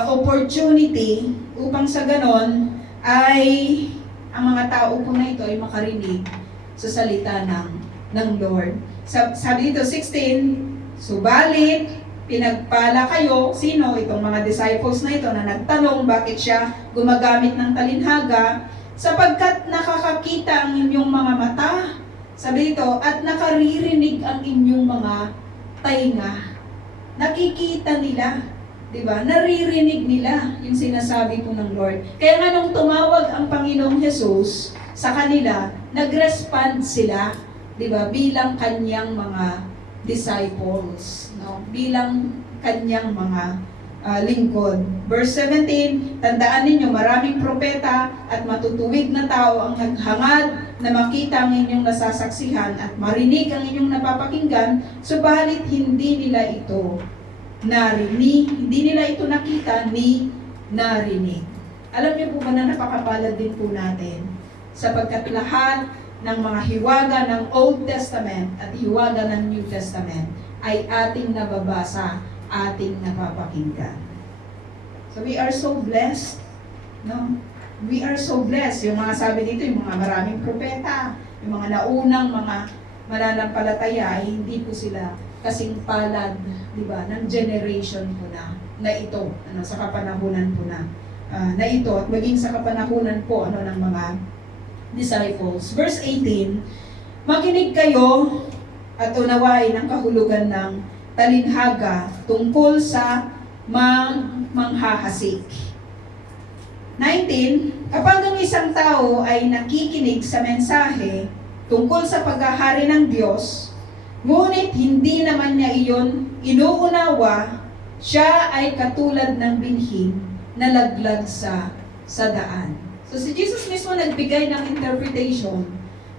opportunity upang sa ganon ay ang mga tao po na ito ay makarinig sa salita ng Lord. Sabi dito, 16, subalit, pinagpala kayo, sino? Itong mga disciples na ito na nagtanong bakit siya gumagamit ng talinhaga, sapagkat nakakakita ang inyong mga mata, sabi dito, at nakaririnig ang inyong mga tainga. Nakikita nila, di ba? Naririnig nila yung sinasabi po ng Lord. Kaya nga nung tumawag ang Panginoong Jesus sa kanila, nag-respond sila, di ba, bilang kanyang mga disciples, no? Bilang kanyang mga lingkod. Verse 17, tandaan ninyo, maraming propeta at matutuwid na tao ang naghangad na makita ang inyong nasasaksihan at marinig ang inyong napapakinggan, subalit hindi nila ito narinig, hindi nila ito nakita ni narinig. Alam niyo po ba na napakapalad din po natin sapagkat lahat ng mga hiwaga ng Old Testament at hiwaga ng New Testament ay ating nababasa, ating napapakinggan. So we are so blessed, no? We are so blessed. Yung mga sabi dito, yung mga maraming propeta, yung mga naunang mga mananampalataya ay hindi po sila kasing palad, di ba, ng generation po na ito, sa kapanahunan po na ito, at maging sa kapanahunan po ng mga disciples. Verse 18, makinig kayo at unawain ang kahulugan ng talinhaga tungkol sa manghahasik. 19, kapag ang isang tao ay nakikinig sa mensahe tungkol sa paghahari ng Diyos, ngunit hindi naman niya iyon inuunawa, siya ay katulad ng binhi na laglag sa daan. So si Jesus mismo nagbigay ng interpretation,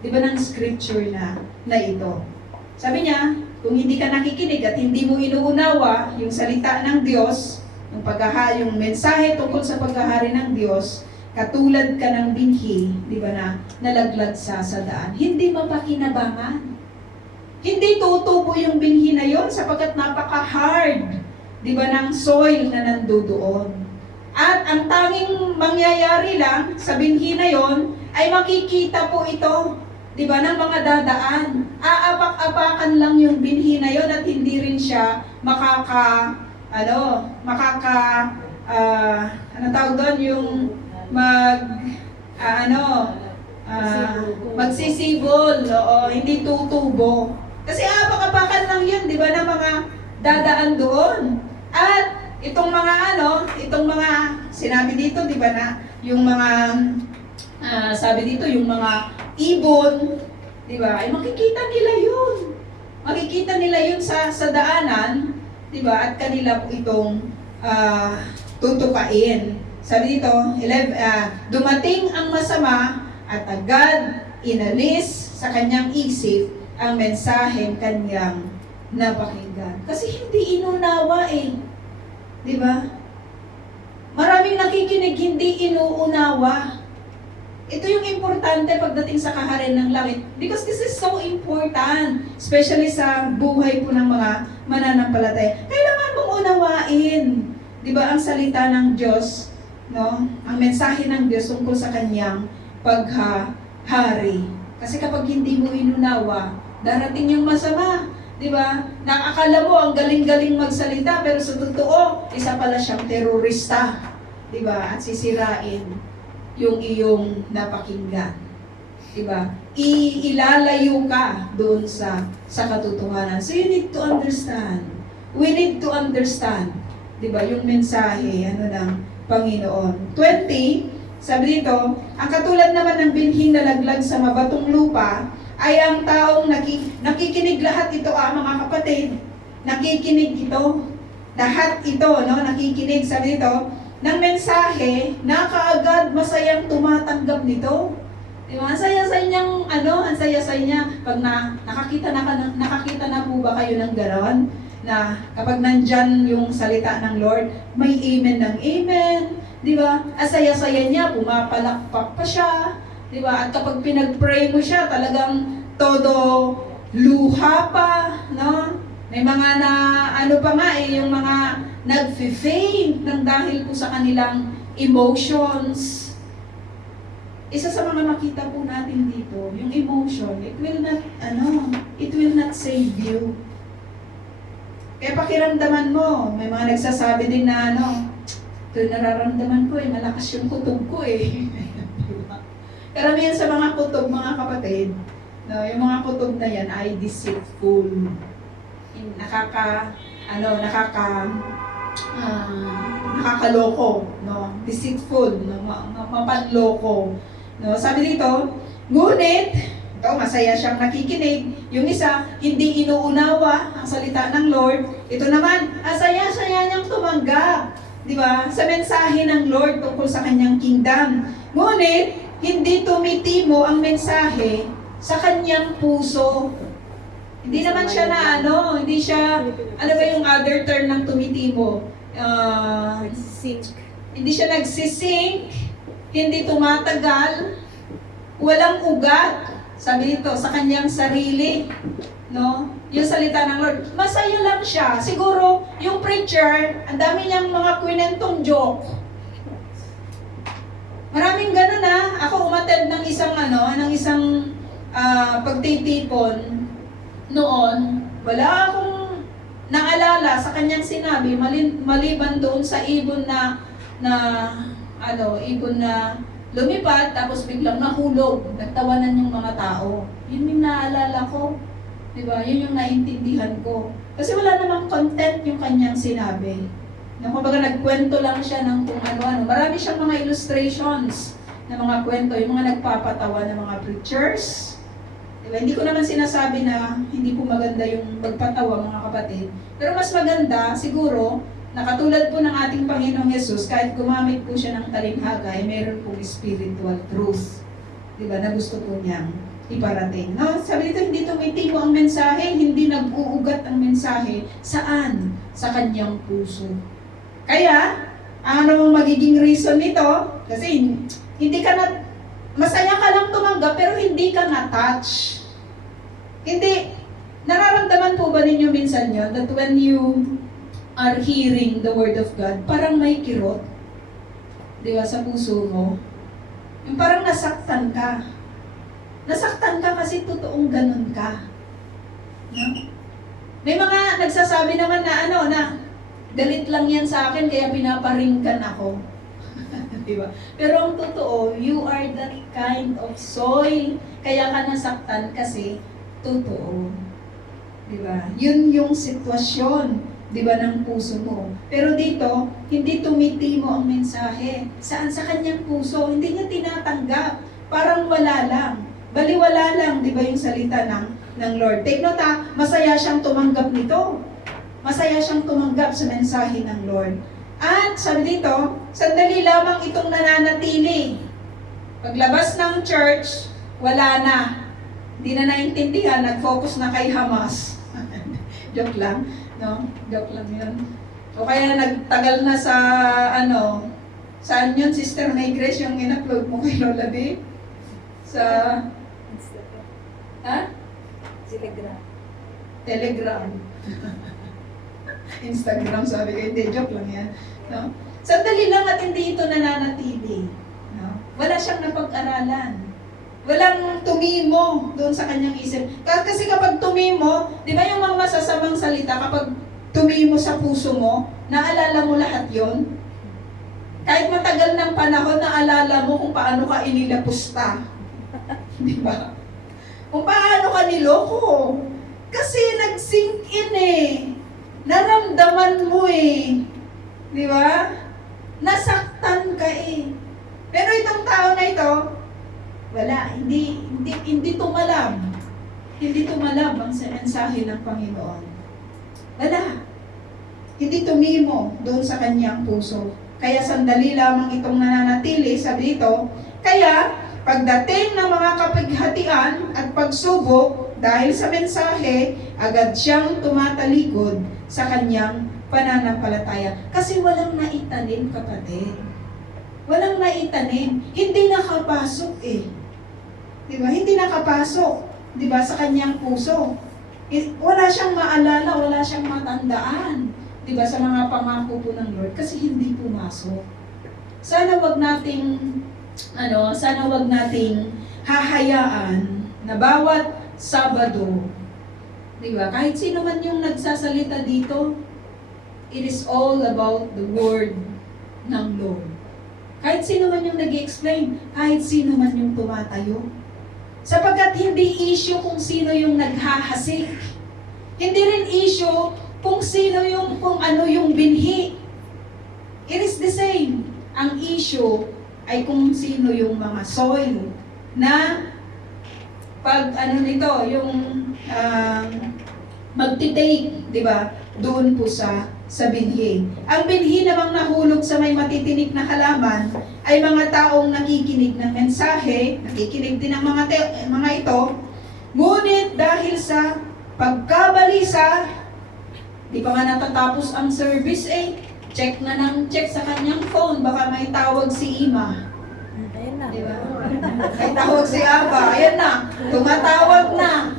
di ba, ng scripture na ito. Sabi niya, kung hindi ka nakikinig at hindi mo inuunawa yung salita ng Diyos, yung mensahe tungkol sa paghahari ng Diyos, katulad ka ng binhi, di ba, na nalaglag sa daan. Hindi mapakinabangan. Hindi tutubo yung binhi na yon sapagkat napaka-hard, di ba, ng soil na nandoon. At ang tanging mangyayari lang sa binhi na yon ay makikita po ito, di ba, ng mga dadaan. Aapak-apakan lang yung binhi na yon at hindi rin siya magsisibol, hindi tutubo. Kasi aapak-apakan lang yun, di ba, ng mga dadaan doon. At itong mga sinabi dito, di ba, na yung mga sabi dito, yung mga ibon, di ba, ay makikita nila yun. Makikita nila yun sa daanan, di ba, at kanila po itong tutupain. Sabi dito, dumating ang masama at agad inalis sa kanyang isip ang mensaheng kanyang napakinggan. Kasi hindi inunawa di ba? Maraming nakikinig, hindi inuunawa. Ito yung importante pagdating sa kaharian ng langit. Because this is so important. Especially sa buhay po ng mga mananampalataya. Kailangan mong unawain. Di ba ang salita ng Diyos, no? Ang mensahe ng Diyos tungkol sa kanyang paghahari. Kasi kapag hindi mo inunawa, darating yung masama. Di ba? Nakakala mo ang galing-galing magsalita, pero sa totoo, isa pala siyang terorista. Di ba? At sisirain yung iyong napakinggan. Di ba? Ilalayo ka doon sa katotohanan. So you need to understand. We need to understand. Di ba? Yung mensahe, ng Panginoon. 20, sabi dito, ang katulad naman ng binhing nalaglag sa mabatong lupa, ay ang taong nakikinig lahat ito, mga kapatid, nakikinig ito, lahat ito, no, nakikinig, sabi dito, ng mensahe, na kaagad masayang tumatanggap nito. Diba? Ang saya-saya niyang, ang saya-saya niya, pag nakakita na po ba kayo ng gano'n? Na kapag nandyan yung salita ng Lord, may amen ng amen, di ba? Ang saya-saya niya, pumapalakpak pa siya, di ba? At kapag pinag-pray mo siya, talagang todo luha pa, no? May mga yung mga nag-faint ng dahil po sa kanilang emotions. Isa sa mga makita po natin dito, yung emotion, it will not save you. Kaya pakiramdaman mo, may mga nagsasabi din na ito nararamdaman ko malakas yung kutob ko Karamihan sa mga kutob, mga kapatid, yung mga kutob na yan ay deceitful. Nakakaloko, deceitful, mapanloko. Sabi dito, ngunit, ito, masaya siyang nakikinig. Yung isa, hindi inuunawa ang salita ng Lord. Ito naman, saya-saya niyang tumanggap. Di ba? Sa mensahe ng Lord tungkol sa kanyang kingdom. Ngunit, hindi tumitimo ang mensahe sa kanyang puso. Hindi naman siya hindi siya, ba yung other term ng tumitimo? Hindi siya nagsisink, hindi tumatagal, walang ugat. Sabi dito, sa kanyang sarili, yung salita ng Lord. Masaya lang siya. Siguro, yung preacher, ang dami niyang mga kwinentong joke. Maraming ganun Ako umattend ng isang pagtitipon noon. Wala akong naalala sa kanyang sinabi, maliban doon sa ibon ibon na lumipad, tapos biglang nahulog, nagtawanan yung mga tao. Yun yung naalala ko. Diba? Yun yung naintindihan ko. Kasi wala namang content yung kanyang sinabi. Kumbaga nagkwento lang siya ng kung ano-ano. Marami siyang mga illustrations na mga kwento, yung mga nagpapatawa ng mga preachers. Diba? Hindi ko naman sinasabi na hindi po maganda yung magpatawa, mga kapatid. Pero mas maganda, siguro, na katulad po ng ating Panginoong Yesus, kahit gumamit po siya ng talimhaga, ay meron pong spiritual truth. Diba? Na gusto po niyang iparating. Sabi dito, hindi tumitimo ang mensahe, hindi nag-uugat ang mensahe. Saan? Sa kanyang puso. Kaya, ano magiging reason nito? Kasi hindi ka masaya ka lang tumanggap, pero hindi ka na-touch. Hindi, nararamdaman po ba ninyo minsan yun, that when you are hearing the Word of God, parang may kirot, di ba, sa puso mo? Yung parang nasaktan ka. Nasaktan ka kasi totoong ganun ka. No? May mga nagsasabi naman na galit lang yan sa akin, kaya pinaparinggan ako. Diba? Pero ang totoo, you are that kind of soil. Kaya ka nasaktan kasi totoo. Diba? Yun yung sitwasyon, diba, ng puso mo. Pero dito, hindi tumitimo ang mensahe. Saan? Sa kanyang puso. Hindi niya tinatanggap. Parang wala lang. Baliwala lang, diba, yung salita ng Lord. Take note masaya siyang tumanggap nito. Masaya siyang tumanggap sa mensahe ng Lord. At sabi dito, sandali lamang itong nananatili. Paglabas ng church, wala na. Hindi na naintindihan, nag-focus na kay Hamas. Joke lang, no? Joke lang yun. O kaya nagtagal na sa, saan yun, Sister May Grace, yung in-upload mo kay Lola B? Sa, Instagram. ha? Telegram. Telegram. Instagram, sabi ko, hindi, joke lang yan. No? Sandali lang at hindi ito nananatili. No? Wala siyang napag-aralan. Walang tumimo doon sa kanyang isip. Kasi kapag tumimo, di ba yung mga masasamang salita, kapag tumimo sa puso mo, naalala mo lahat yon. Kahit matagal ng panahon, naalala mo kung paano ka inilapusta. Di ba? Kung paano ka niloko. Kasi nag-sink in eh. Naramdaman mo eh. Di ba? Nasaktan ka eh. Pero itong tao na ito, wala, hindi tumalab. Hindi tumalab ang mensahe ng Panginoon. Wala. Hindi tumimo doon sa kanyang puso. Kaya sandali lamang itong nananatili, sabi dito, kaya pagdating ng mga kapighatian at pagsubok dahil sa mensahe, agad siyang tumatalikod sa kanyang pananampalataya. Kasi walang naitanim, kapatid. Walang naitanim. Hindi nakapasok eh. Diba? Hindi nakapasok. Diba? Sa kanyang puso. Wala siyang maalala, wala siyang matandaan. Diba? Sa mga pangako po ng Lord. Kasi hindi pumasok. Sana wag nating hahayaan na bawat Sabado, diba? Kahit sino man yung nagsasalita dito, it is all about the word ng Lord. Kahit sino man yung nag-explain, kahit sino man yung tumatayo. Sapagkat hindi issue kung sino yung naghahasik. Hindi rin issue kung ano yung binhi. It is the same. Ang issue ay kung sino yung mga soil na pag magtitake, di ba? Doon po sa binhi. Ang binhi namang nahulog sa may matitinik na halaman ay mga taong nakikinig ng mensahe, nakikinig din ng mga ito, ngunit dahil sa pagkabalisa, di pa nga natatapos ang service check sa kanyang phone, baka may tawag si Ima. Ayun na. Di ba? May tawag si Aba, ayan na, tumatawag na.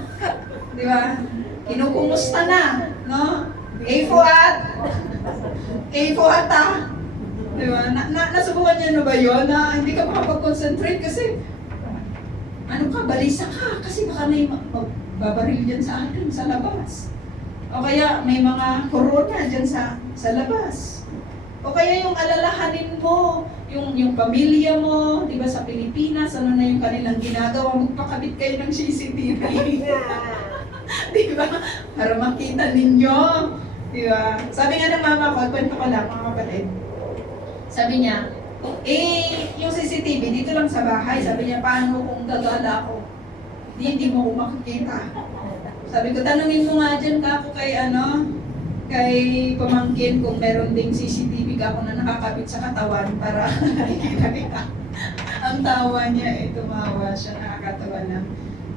Di ba? Kinukumusta na, no? A4 ah. Di ba? Nasubukan niyo na ba yun? Na hindi ka makapag-concentrate kasi balisa ka. Kasi baka may babaril dyan sa atin, sa labas. O kaya may mga corona dyan sa labas. O kaya yung alalahanin mo, yung pamilya mo, di ba sa Pilipinas, ano na yung kanilang ginagawa, magpakabit kayo ng CCTV. Di ba? Para makita ninyo. Di ba? Sabi nga ng mama ko, kwento ko lang mga kapatid. Sabi niya, yung CCTV dito lang sa bahay. Sabi niya, paano kung gagala ako? Hindi mo ko makikita. Sabi ko, tanungin mo nga dyan ka ako kay pamangkin kung meron ding CCTV ka ako na nakakabit sa katawan para nakikita kita. Ang tawa niya, tumawa siya, nakakatawa na.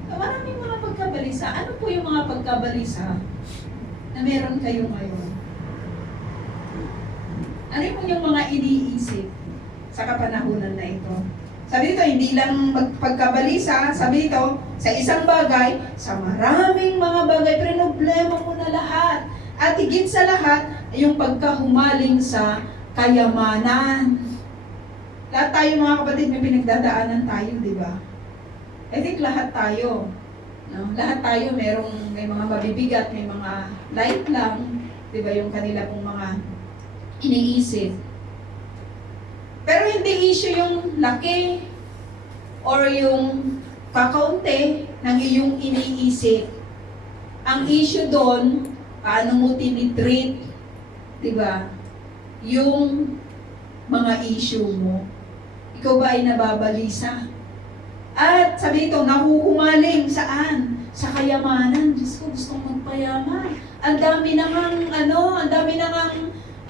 Maraming mga pagkabalisa. Ano po yung mga pagkabalisa na meron kayo ngayon? Ano yung mga iniisip sa kapanahunan na ito? Sabi dito, hindi lang pagkabalisa, sabi dito, sa isang bagay, sa maraming mga bagay, problema mo na lahat. At higit sa lahat, yung pagkahumaling sa kayamanan. Lahat tayo mga kapatid, may pinagdadaanan tayo, di ba? I think lahat tayo. No? Lahat tayo may mga mabibigat, may mga light lang, di ba, yung kanila pong mga iniisip. Pero hindi issue yung laki or yung kakaunti ng iyong iniisip. Ang issue doon, paano mo tinitreat, di ba, yung mga issue mo. Ikaw ba ay nababalisa? At sabi ito, nahuhumaling saan? Sa kayamanan. Diyos ko, gusto kong magpayaman. Ang dami namang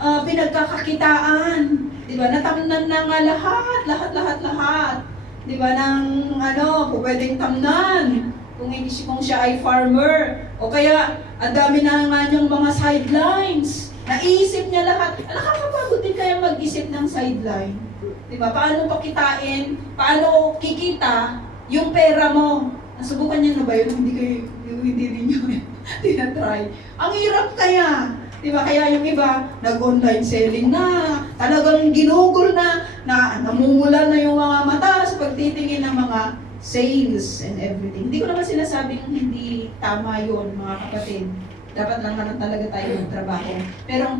pinagkakakitaan. Di ba? Natamnan na nga lahat. Di ba? Pwedeng tamnan. Kung siya ay farmer. O kaya, ang dami na nga niyang mga sidelines. Naisip niya lahat. Nakakapagod din kaya mag-isip ng sideline. Diba? Paano pakitain? Paano kikita? Yung pera mo, nasubukan niyo na ba yun? Hindi rin yun. Tinatry. Ang hirap kaya. Diba? Kaya yung iba, nag-online selling na, talagang ginugol na namumula na yung mga mata sa pagtitingin ng mga sales and everything. Hindi ko naman sinasabing hindi tama yun, mga kapatid. Dapat lang naman talaga tayo magtrabaho. Pero ang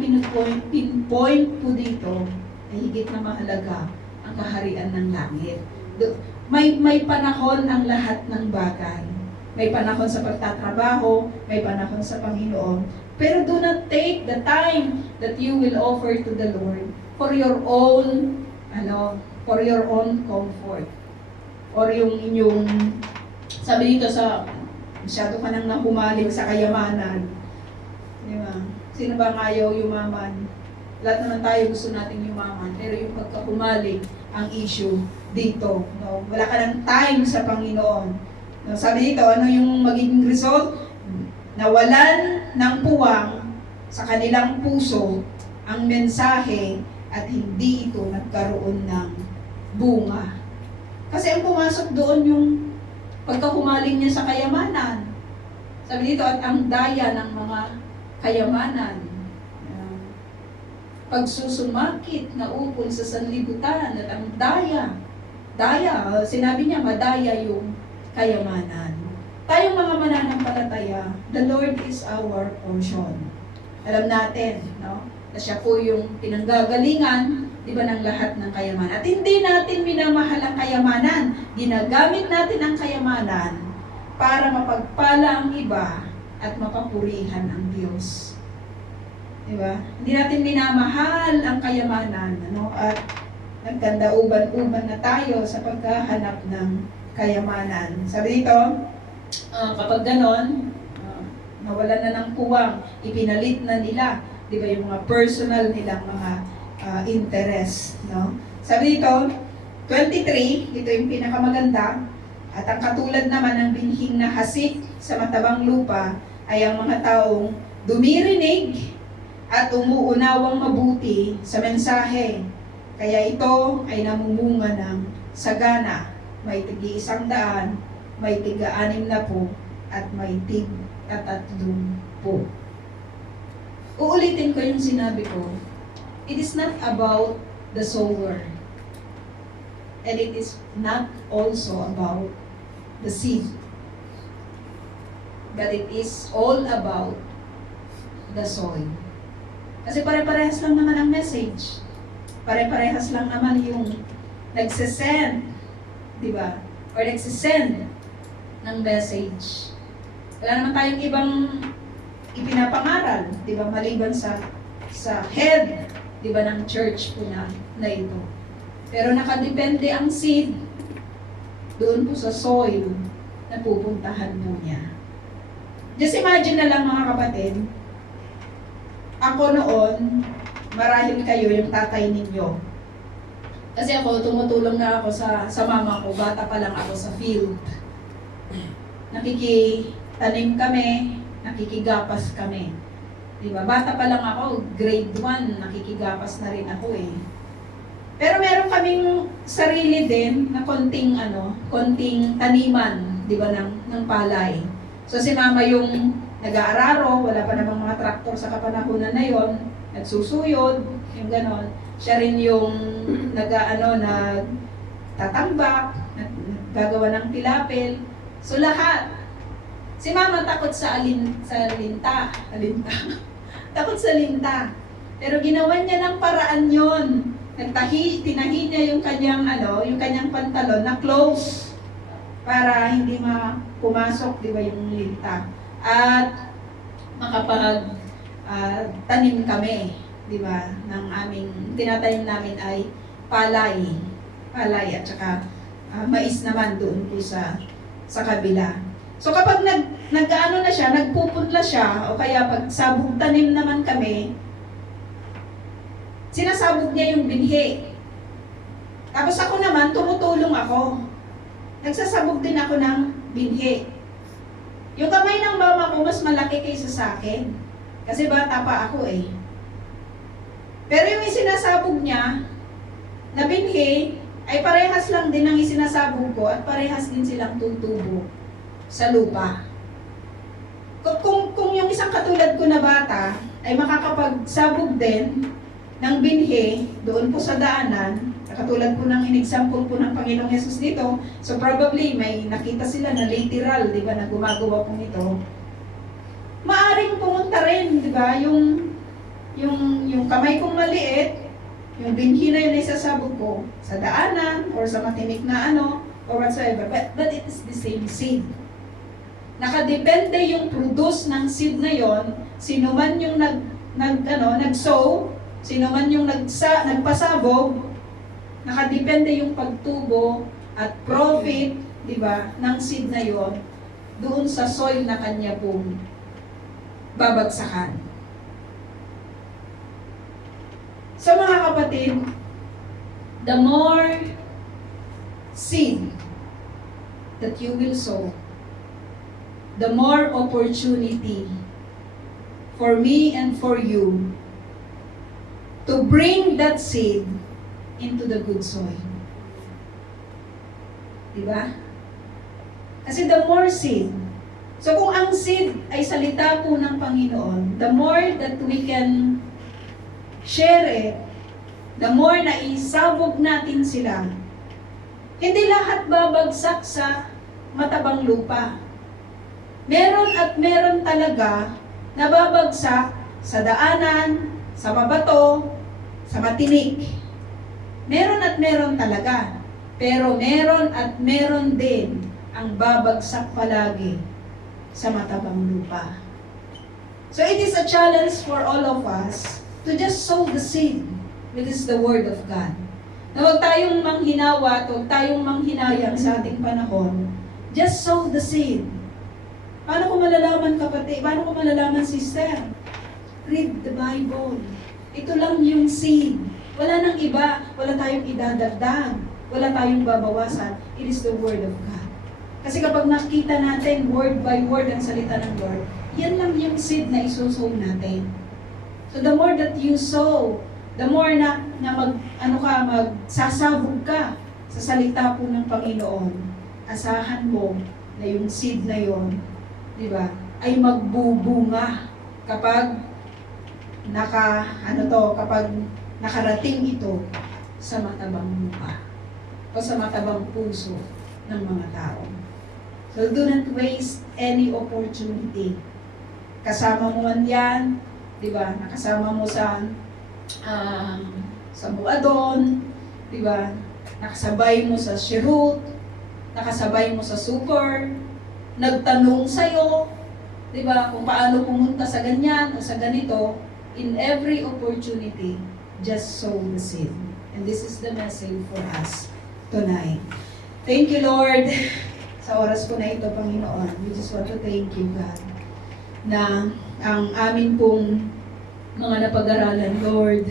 pinpoint ko dito ay higit na mahalaga ang kaharian ng langit. May panahon ang lahat ng bagay. May panahon sa pagtatrabaho, may panahon sa Panginoon. Pero do not take the time that you will offer to the Lord for your own comfort. Or yung inyong, sabi dito masyado ka nang nahumaling sa kayamanan. Di ba? Sino ba ayaw yumaman? Lahat naman tayo gusto nating yumaman. Pero yung pagkahumaling ang issue dito. No? Wala ka ng time sa Panginoon. No? Sabi dito, ano yung magiging result? Nawalan ng puwang sa kanilang puso ang mensahe at hindi ito nagkaroon ng bunga. Kasi ang pumasok doon yung pagkahumaling niya sa kayamanan. Sabi dito, at ang daya ng mga kayamanan. Pagsusumakit na upon sa sanlibutan at ang daya, sinabi niya, madaya yung kayamanan. Tayong mga mananampalataya, the Lord is our portion. Alam natin, no? Na siya po yung pinanggagalingan, di ba, ng lahat ng kayamanan. At hindi natin minamahal ang kayamanan. Ginagamit natin ang kayamanan para mapagpala ang iba at mapapurihan ang Diyos. Di ba? Hindi natin minamahal ang kayamanan, ano? At nagkandauban-uban na tayo sa pagkahanap ng kayamanan. Sabi dito, kapag ganon, nawalan na ng puwang, ipinalit na nila, di ba, yung mga personal nilang mga interest, no? Sabi dito, 23, ito yung pinakamaganda, at ang katulad naman ng binhing na hasik sa matabang lupa ay ang mga taong dumirinig at umuunawang mabuti sa mensahe. Kaya ito ay namumunga ng sagana, may tig-100, may tig-60, at may tig-30. Uulitin ko yung sinabi ko. It is not about the sower. And it is not also about the seed. But it is all about the soil. Kasi pare-parehas lang naman ang message. Pare-parehas lang naman yung nagsisend, di ba? Or nagsisend ng message. Wala naman tayong ibang ipinapangaral, di ba, maliban sa head, di ba, ng church po na ito. Pero nakadepende ang seed doon po sa soil na pupuntahan mo niya. Just imagine na lang, mga kapatid, ako noon, marahil kayo yung tatay ninyo. Kasi ako, tumutulong na ako sa mama ko, bata pa lang ako sa field. Nakikitanim kami, nakikigapas kami. Diba? Bata pa lang ako, grade 1, nakikigapas na rin ako eh. Pero meron kaming sarili din na konting taniman, di ba, ng palay. So si mama yung nag-aararo, wala pa namang mga traktor sa kapanahunan na yon, nagsusuyod, yung ganon. Siya rin yung nagtatambak, gagawa ng tilapil. So lahat. Si mama takot sa linta. Takot sa linta. Pero ginawa niya ng paraan yon. Tinahi niya yung kanyang pantalon na close para hindi pumasok, di ba, yung linta. At tanim kami, di ba, ng aming tinatanim namin ay palay at saka mais naman doon po sa kabila. So kapag nagkaano na siya, nagpuputla siya, o kaya pag sabog tanim naman kami, sinasabog niya yung binhi. Tapos ako naman, tumutulong ako. Nagsasabog din ako ng binhi. Yung kamay ng mama ko mas malaki kaysa sa akin. Kasi bata pa ako eh. Pero yung sinasabog niya, na binhi, ay parehas lang din ang isinasabog ko at parehas din silang tutubo sa lupa. Kung yung isang katulad ko na bata ay makakapagsabog din ng binhi doon po sa daanan, katulad po ng in-example po ng Panginoong Yesus dito, so probably may nakita sila na literal, di ba, na gumagawa po nito. Maaring pumunta rin, di ba, yung kamay kong maliit, yung binhi na yun ay sasabog ko sa daanan or sa matinik na ano or whatsoever. But it is the same seed. Nakadepende yung produce ng seed na yon, sino man yung nag-sow, sino man yung nagpasabog, nakadepende yung pagtubo at profit, di ba, ng seed na yon doon sa soil na kanya pong babagsakan. So mga kapatid, the more seed that you will sow, the more opportunity for me and for you to bring that seed into the good soil. Diba? Kasi the more seed, so kung ang seed ay salita po ng Panginoon, the more that we can share it, the more na isabog natin sila. Hindi lahat babagsak sa matabang lupa. Meron at meron talaga na babagsak sa daanan, sa mabato, sa matinik. Meron at meron talaga. Pero meron at meron din ang babagsak palagi sa matabang lupa. So it is a challenge for all of us to just sow the seed, which is the Word of God. Na huwag tayong manghinawa, huwag tayong manghinayang sa ating panahon. Just sow the seed. Paano ko malalaman, kapatid? Paano ko malalaman, sister? Read the Bible. Ito lang yung seed. Wala nang iba. Wala tayong idadagdag. Wala tayong babawasan. It is the Word of God. Kasi kapag nakita natin word by word ang salita ng Lord, yan lang yung seed na isusow natin. So the more that you sow, the more na magsasabog ka sa salita po ng Panginoon, asahan mo na yung seed na yon, di ba, ay magbubunga kapag kapag nakarating ito sa matabang lupa o sa matabang puso ng mga tao. So do not waste any opportunity. Kasama mo man yan, di ba? Nakasama mo sa buadon, di ba? Nakasabay mo sa shirut, nakasabay mo sa super, nagtanong sa'yo, di ba? Kung paano pumunta sa ganyan o sa ganito, in every opportunity, just sow the seed. And this is the message for us tonight. Thank you, Lord, sa oras po na ito, Panginoon. We just want to thank you, God, na ang amin pong mga napag-aralan, Lord,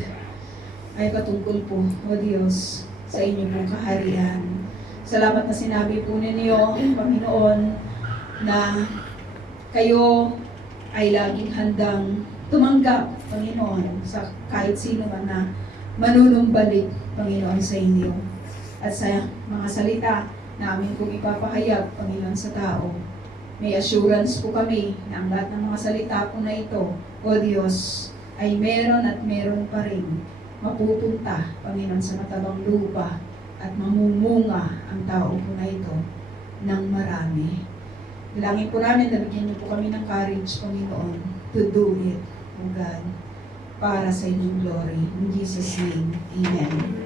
ay patungkol po, O Diyos, sa inyo pong kaharian. Salamat na sinabi po ninyo, Panginoon, na kayo ay laging handang tumanggap, Panginoon, sa kahit sino man na manunumbalik, Panginoon, sa inyo. At sa mga salita na amin pong ipapahayag, Panginoon, sa tao, may assurance po kami na ang lahat ng mga salita po na ito, O Diyos, ay meron at meron pa rin mapupunta, Panginoon, sa matabang lupa at mamumunga ang tao po na ito ng marami. Bilangin po namin na bigyan niyo po kami ng courage, Panginoon, to do it, O God, para sa inyong glory. In Jesus' name, Amen.